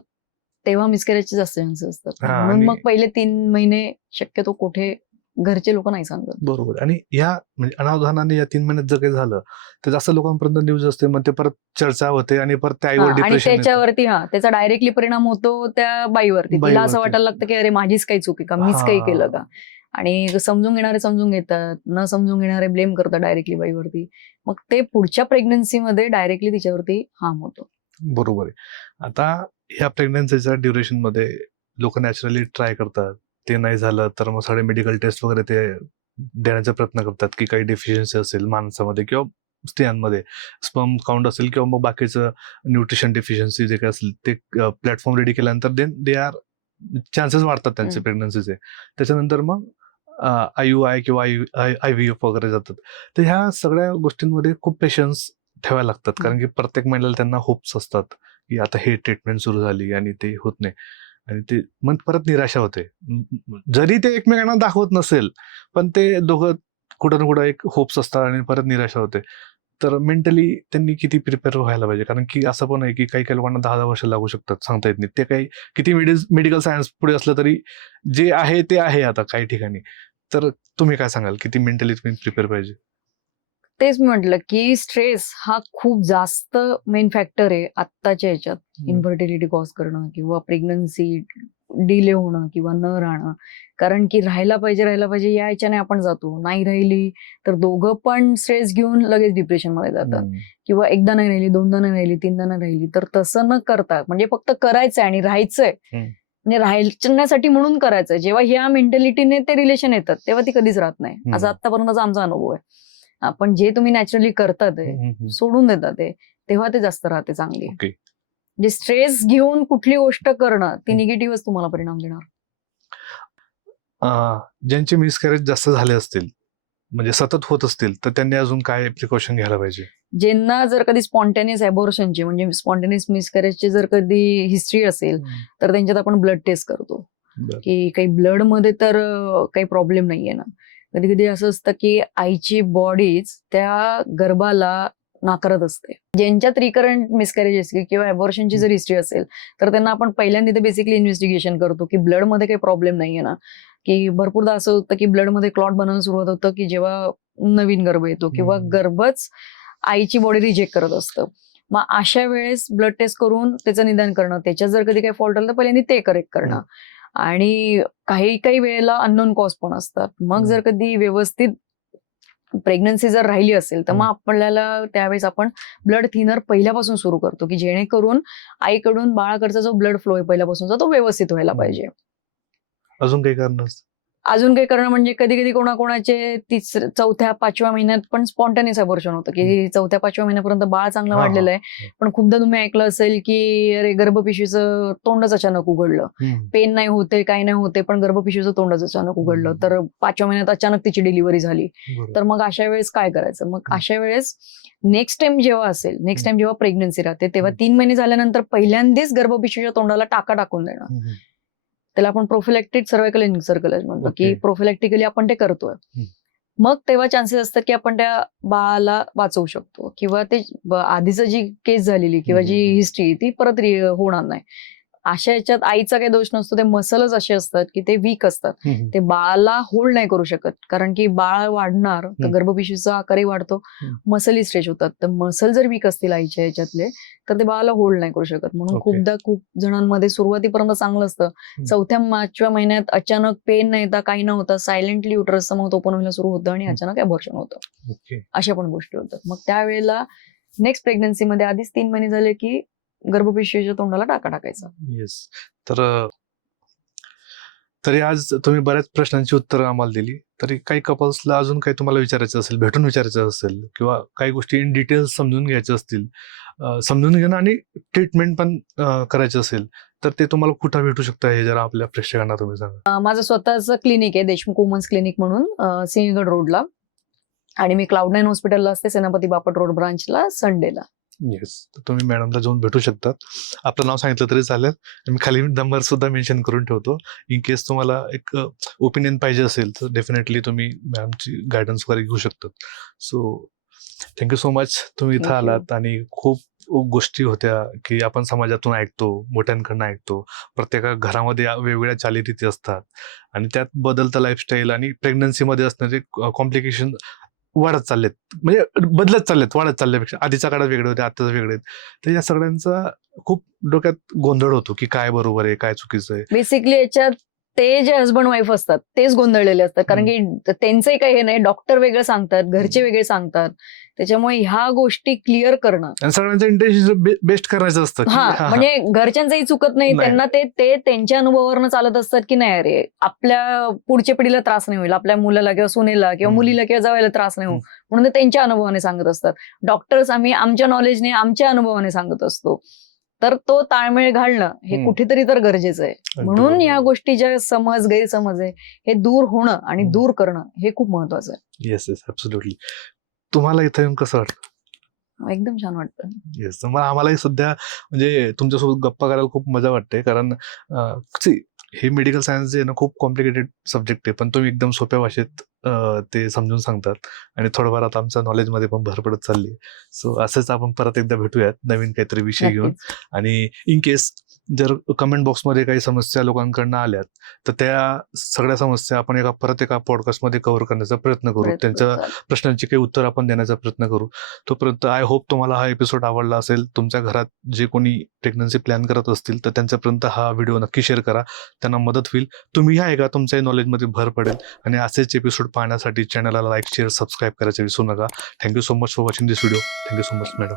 तेव्हा मिसकॅरेजचे जास्त चान्सेस असतात. म्हणून मग पहिले 3 महिने शक्यतो कुठे घरचे लोक नाही सांगत. बरोबर. आणि या म्हणजे अनावधानाने या 3 महिन्यात जर काही झालं तर जास्त लोकांपर्यंत न्यूज असते, मग ते परत चर्चा होते आणि परत त्या आईवर आणि डिप्रेशन त्याच्यावरती त्याचा डायरेक्टली परिणाम होतो त्या बाईवरती. तिला असं वाटायला लागतं की अरे माझीच काही चूक आहे का, मीच काही केलं का. आणि समजून घेणारे समजून घेतात, न समजून घेणारे ब्लेम करतात डायरेक्टली बाईवरती. मग ते पुढच्या प्रेग्नन्सीमध्ये डायरेक्टली तिच्यावरती हार्म होतो. बरोबर आहे. आता ह्या प्रेग्नन्सीच्या ड्युरेशन मध्ये लोक नॅचरली ट्राय करतात, ते नाही झालं तर मग सगळे मेडिकल टेस्ट वगैरे ते देण्याचा प्रयत्न करतात की काही डेफिशियन्सी असेल माणसामध्ये किंवा स्त्रियांमध्ये, स्पर्म काउंट असेल किंवा मग बाकीचं न्यूट्रिशन डेफिशियन्सी जे काही असेल ते प्लॅटफॉर्म रेडी केल्यानंतर दे आर चान्सेस वाढतात त्यांचे प्रेग्नन्सीचे. त्याच्यानंतर मग IUI किंवा IVF वगैरे जातात. तर ह्या सगळ्या गोष्टींमध्ये खूप पेशन्स ठेवायला लागतात, कारण की प्रत्येक महिन्याला त्यांना होप्स असतात की आता हे ट्रीटमेंट सुरू झाली आणि ते होत नाही, आणि ते मग परत निराशा होते. जरी ते एकमेकांना दाखवत नसेल पण ते दोघं कुठं ना कुठं एक होप्स असतात आणि परत निराशा होते. तर मेंटली त्यांनी किती प्रिपेअर व्हायला पाहिजे, कारण की असं पण आहे की काही लोकांना 10 वर्ष लागू शकतात, सांगता येत नाही. ते काही किती मेडिकल सायन्स पुढे असलं तरी जे आहे ते आहे आता काही ठिकाणी. तर तुम्ही काय सांगाल, किती मेंटली तुम्ही प्रिपेअर पाहिजे? तेच म्हटलं की स्ट्रेस हा खूप जास्त मेन फॅक्टर आहे आत्ताच्या ह्याच्यात. इन्फर्टिलिटी कॉज करणं किंवा प्रेग्नन्सी डिले होणं किंवा न राहणं. कारण की राहायला पाहिजे या ह्याच्याने आपण जातो, नाही राहिली तर दोघं पण स्ट्रेस घेऊन लगेच डिप्रेशनमध्ये जातात. किंवा एकदा नाही राहिली, दोनदा नाही राहिली, तीनदा नाही राहिली, तर तसं न करता म्हणजे फक्त करायचंय आणि राहायचंय, म्हणजे राहण्यासाठी म्हणून करायचंय. जेव्हा ह्या मेंटॅलिटीने ते रिलेशन येतात तेव्हा ती कधीच राहत नाही. असा आतापर्यंतचा आमचा अनुभव आहे. आपण जे तुम्ही नॅचरली करतात सोडून देतात तेव्हा ते जास्त राहते चांगली. म्हणजे स्ट्रेस घेऊन कुठली गोष्ट करणं ती निगेटिव्हच तुम्हाला परिणाम देणार. ज्यांचे मिसकॅरेज जास्त झाले असतील, म्हणजे सतत होत असतील, तर त्यांनी अजून काय प्रिकॉशन घ्यायला पाहिजे? ज्यांना जर कधी स्पॉन्टेनियस अबॉर्शनचे म्हणजे स्पॉन्टेनियस मिसकॅरेजचे जर कधी हिस्ट्री असेल तर त्यांच्यात आपण ब्लड टेस्ट करतो की काही ब्लड मध्ये तर काही प्रॉब्लेम नाहीये ना. कधी कधी असं असतं की आईची बॉडीज त्या गर्भाला नाकारत असते. ज्यांच्यात रिकरंट मिसकॅरेज किंवा अबॉर्शनची जर हिस्ट्री असेल तर त्यांना आपण पहिल्यांदा बेसिकली इन्व्हेस्टिगेशन करतो की ब्लड मध्ये काही प्रॉब्लेम नाहीये ना. की भरपूरदा असं होतं की ब्लड मध्ये क्लॉट बनायला सुरुवात होतं की जेव्हा नवीन गर्भ येतो किंवा गर्भच आईची बॉडी रिजेक्ट करत असतं. मग अशा वेळेस ब्लड टेस्ट करून त्याचं निदान करणं, त्याच्यात जर कधी काही फॉल्ट आला तर पहिल्यांदा ते करेक्ट करणं. आणि काही वेळेला अननोन कॉज पण असतात. मग जर कधी व्यवस्थित प्रेग्नन्सी जर राहिली असेल तर मग आपल्याला त्यावेळेस आपण ब्लड थिनर पहिल्यापासून सुरू करतो की जेणेकरून आईकडून बाळाकडचा जो ब्लड फ्लो आहे पहिल्यापासूनचा तो व्यवस्थित व्हायला पाहिजे. अजून काही कारण? अजून काही करणं म्हणजे कधी कधी कोणाकोणाचे 4थ्या 5व्या महिन्यात पण स्पॉन्टेनियस अबॉर्शन होतं की 4थ्या 5व्या महिन्यापर्यंत बाळ चांगलं वाढलेलं आहे, पण खूपदा तुम्ही ऐकलं असेल की अरे गर्भपिशवीचं तोंडच अचानक उघडलं, पेन नाही होते काय नाही होते पण गर्भपिशवीचं तोंडच अचानक उघडलं, तर 5व्या महिन्यात अचानक तिची डिलिव्हरी झाली. तर मग अशा वेळेस काय करायचं? मग अशा वेळेस नेक्स्ट टाइम जेव्हा प्रेग्नन्सी राहते तेव्हा 3 महिने झाल्यानंतर पहिल्यांदाच गर्भपिशवीच्या तोंडाला टाका टाकून देणं. त्याला आपण प्रोफिलॅक्टिक सर्व्हायकल इन्सर्कलेज म्हणतो की प्रोफिलॅक्टिकली आपण ते करतोय. मग तेव्हा चान्सेस असतात की आपण त्या बाळाला वाचवू शकतो किंवा ते आधीच जी केस झालेली किंवा जी हिस्ट्री ती परत होणार नाही. अशा याच्यात आईचा काही दोष नसतो, ते मसलच असे असतात की ते वीक असतात. ते बाळाला होल्ड नाही करू शकत, कारण की बाळ वाढणार तर गर्भपिशवीचा आकारही वाढतो, मसलही स्ट्रेच होतात. तर मसल जर वीक असतील आईच्या याच्यातले तर ते बाळाला होल्ड नाही करू शकत. म्हणून खूपदा खूप जणांमध्ये सुरुवातीपर्यंत चांगलं असतं, 4-5व्या महिन्यात अचानक पेन नाही येता, काही न होता, सायलेंटली युटरसचं मग ओपन व्हायला सुरू होतं आणि अचानक अबॉर्शन होतं. अशा पण गोष्टी होतात. मग त्यावेळेला नेक्स्ट प्रेग्नन्सीमध्ये आधीच 3 महिने झाले की गर्भपिशवीच्या तोंडाला टाका टाकायचा. येस. तर तरी आज तुम्ही बऱ्याच प्रश्नांची उत्तरं आम्हाला दिली. तरी काही कपल्सला अजून काही तुम्हाला विचारायचं असेल, भेटून विचारायचं असेल किंवा काही गोष्टी इन डिटेल्स समजून घ्यायच्या असतील, समजून घेणं आणि ट्रीटमेंट पण करायचं असेल, तर ते तुम्हाला कुठं भेटू शकतं हे जरा आपल्या प्रेक्षकांना तुम्ही सांगा. माझं स्वतःचं क्लिनिक आहे, देशमुख वुमन्स क्लिनिक म्हणून, सिंहगड रोडला. आणि मी क्लाउड9 हॉस्पिटलला असते, सेनापती बापट रोड ब्रांचला, संडेला. येस. तर तुम्ही मॅडमला जाऊन भेटू शकतात. आपलं नाव सांगितलं तरी चालेल. मी खाली नंबर सुद्धा मेन्शन करून ठेवतो. इन केस तुम्हाला एक ओपिनियन पाहिजे असेल तर डेफिनेटली तुम्ही मॅमची गायडन्स वगैरे घेऊ शकतात. So thank you so much. तुम्ही इथं Thank you. आलात आणि खूप गोष्टी होत्या की आपण समाजातून ऐकतो, मोठ्यांकडनं ऐकतो. प्रत्येका घरामध्ये वेगवेगळ्या चालीरीती असतात आणि त्यात बदलतं लाईफस्टाईल आणि प्रेग्नन्सीमध्ये असणारे कॉम्प्लिकेशन वाढत चाललेत, म्हणजे बदलत चाललेत, वाढत चालल्यापेक्षा आधीच्या काळात वेगळे होते, आताच वेगळे आहेत. तर या सगळ्यांचा खूप डोक्यात गोंधळ होतो की काय बरोबर आहे, काय चुकीचं आहे. बेसिकली याच्यात ते जे हसबंड वाईफ असतात तेच गोंधळलेले असतात, कारण की त्यांचंही काही हे नाही, डॉक्टर वेगळं सांगतात, घरचे वेगळे सांगतात. त्याच्यामुळे ह्या गोष्टी क्लिअर करणं आणि सगळ्यांचं इंटेन्शन बेस्ट करायचं असतं. म्हणजे घरच्यांचंही चुकत नाही, त्यांना ते त्यांच्या अनुभवावरनं चालत असतात की नाही अरे आपल्या पुढच्या पिढीला त्रास नाही होईल, आपल्या मुलाला किंवा सुनेला किंवा मुलीला किंवा जावयाला त्रास नाही होईल, म्हणून ते त्यांच्या अनुभवाने सांगत असतात. डॉक्टर्स आम्ही आमच्या नॉलेजने, आमच्या अनुभवाने सांगत असतो. तर तो ताळमेळ घालणं हे कुठेतरी तर गरजेचं आहे. म्हणून या गोष्टी ज्या गैरसमज आहे हे दूर होणं आणि दूर करणं हे खूप महत्वाचं आहे. Yes yes absolutely. तुम्हाला इथं येऊन कसं वाटतं? एकदम छान वाटतं. येस. मग आम्हालाही सध्या म्हणजे तुमच्यासोबत गप्पा करायला खूप मजा वाटते, कारण हे मेडिकल सायन्स जे आहे ना खूप कॉम्प्लिकेटेड सब्जेक्ट आहे, पण तुम्ही एकदम सोप्या भाषेत ते समजून सांगतात आणि थोडंफार आता आमच्या नॉलेजमध्ये पण भर पडत चालली. सो असंच आपण परत एकदा भेटूयात नवीन काहीतरी विषय घेऊन. आणि इन केस जर कमेंट बॉक्समध्ये काही समस्या लोकांकडनं आल्यात तर त्या सगळ्या समस्या आपण परत एका पॉडकास्टमध्ये कव्हर करण्याचा प्रयत्न करू, त्यांच्या प्रश्नांची काही उत्तर आपण देण्याचा प्रयत्न करू. तोपर्यंत आय होप तुम्हाला हा एपिसोड आवडला असेल. तुमच्या घरात जे कोणी प्रेग्नन्सी प्लॅन करत असतील तर त्यांच्यापर्यंत हा व्हिडिओ नक्की शेअर करा, त्यांना मदत होईल. तुम्ही ह्या ऐका, तुमच्याही नॉलेजमध्ये भर पडेल. आणि असेच एपिसोड पाहण्यासाठी चॅनलला लाईक, शेअर, सबस्क्राईब करायचं विसरू नका. Thank you so much for watching this video. Thank you so much madam.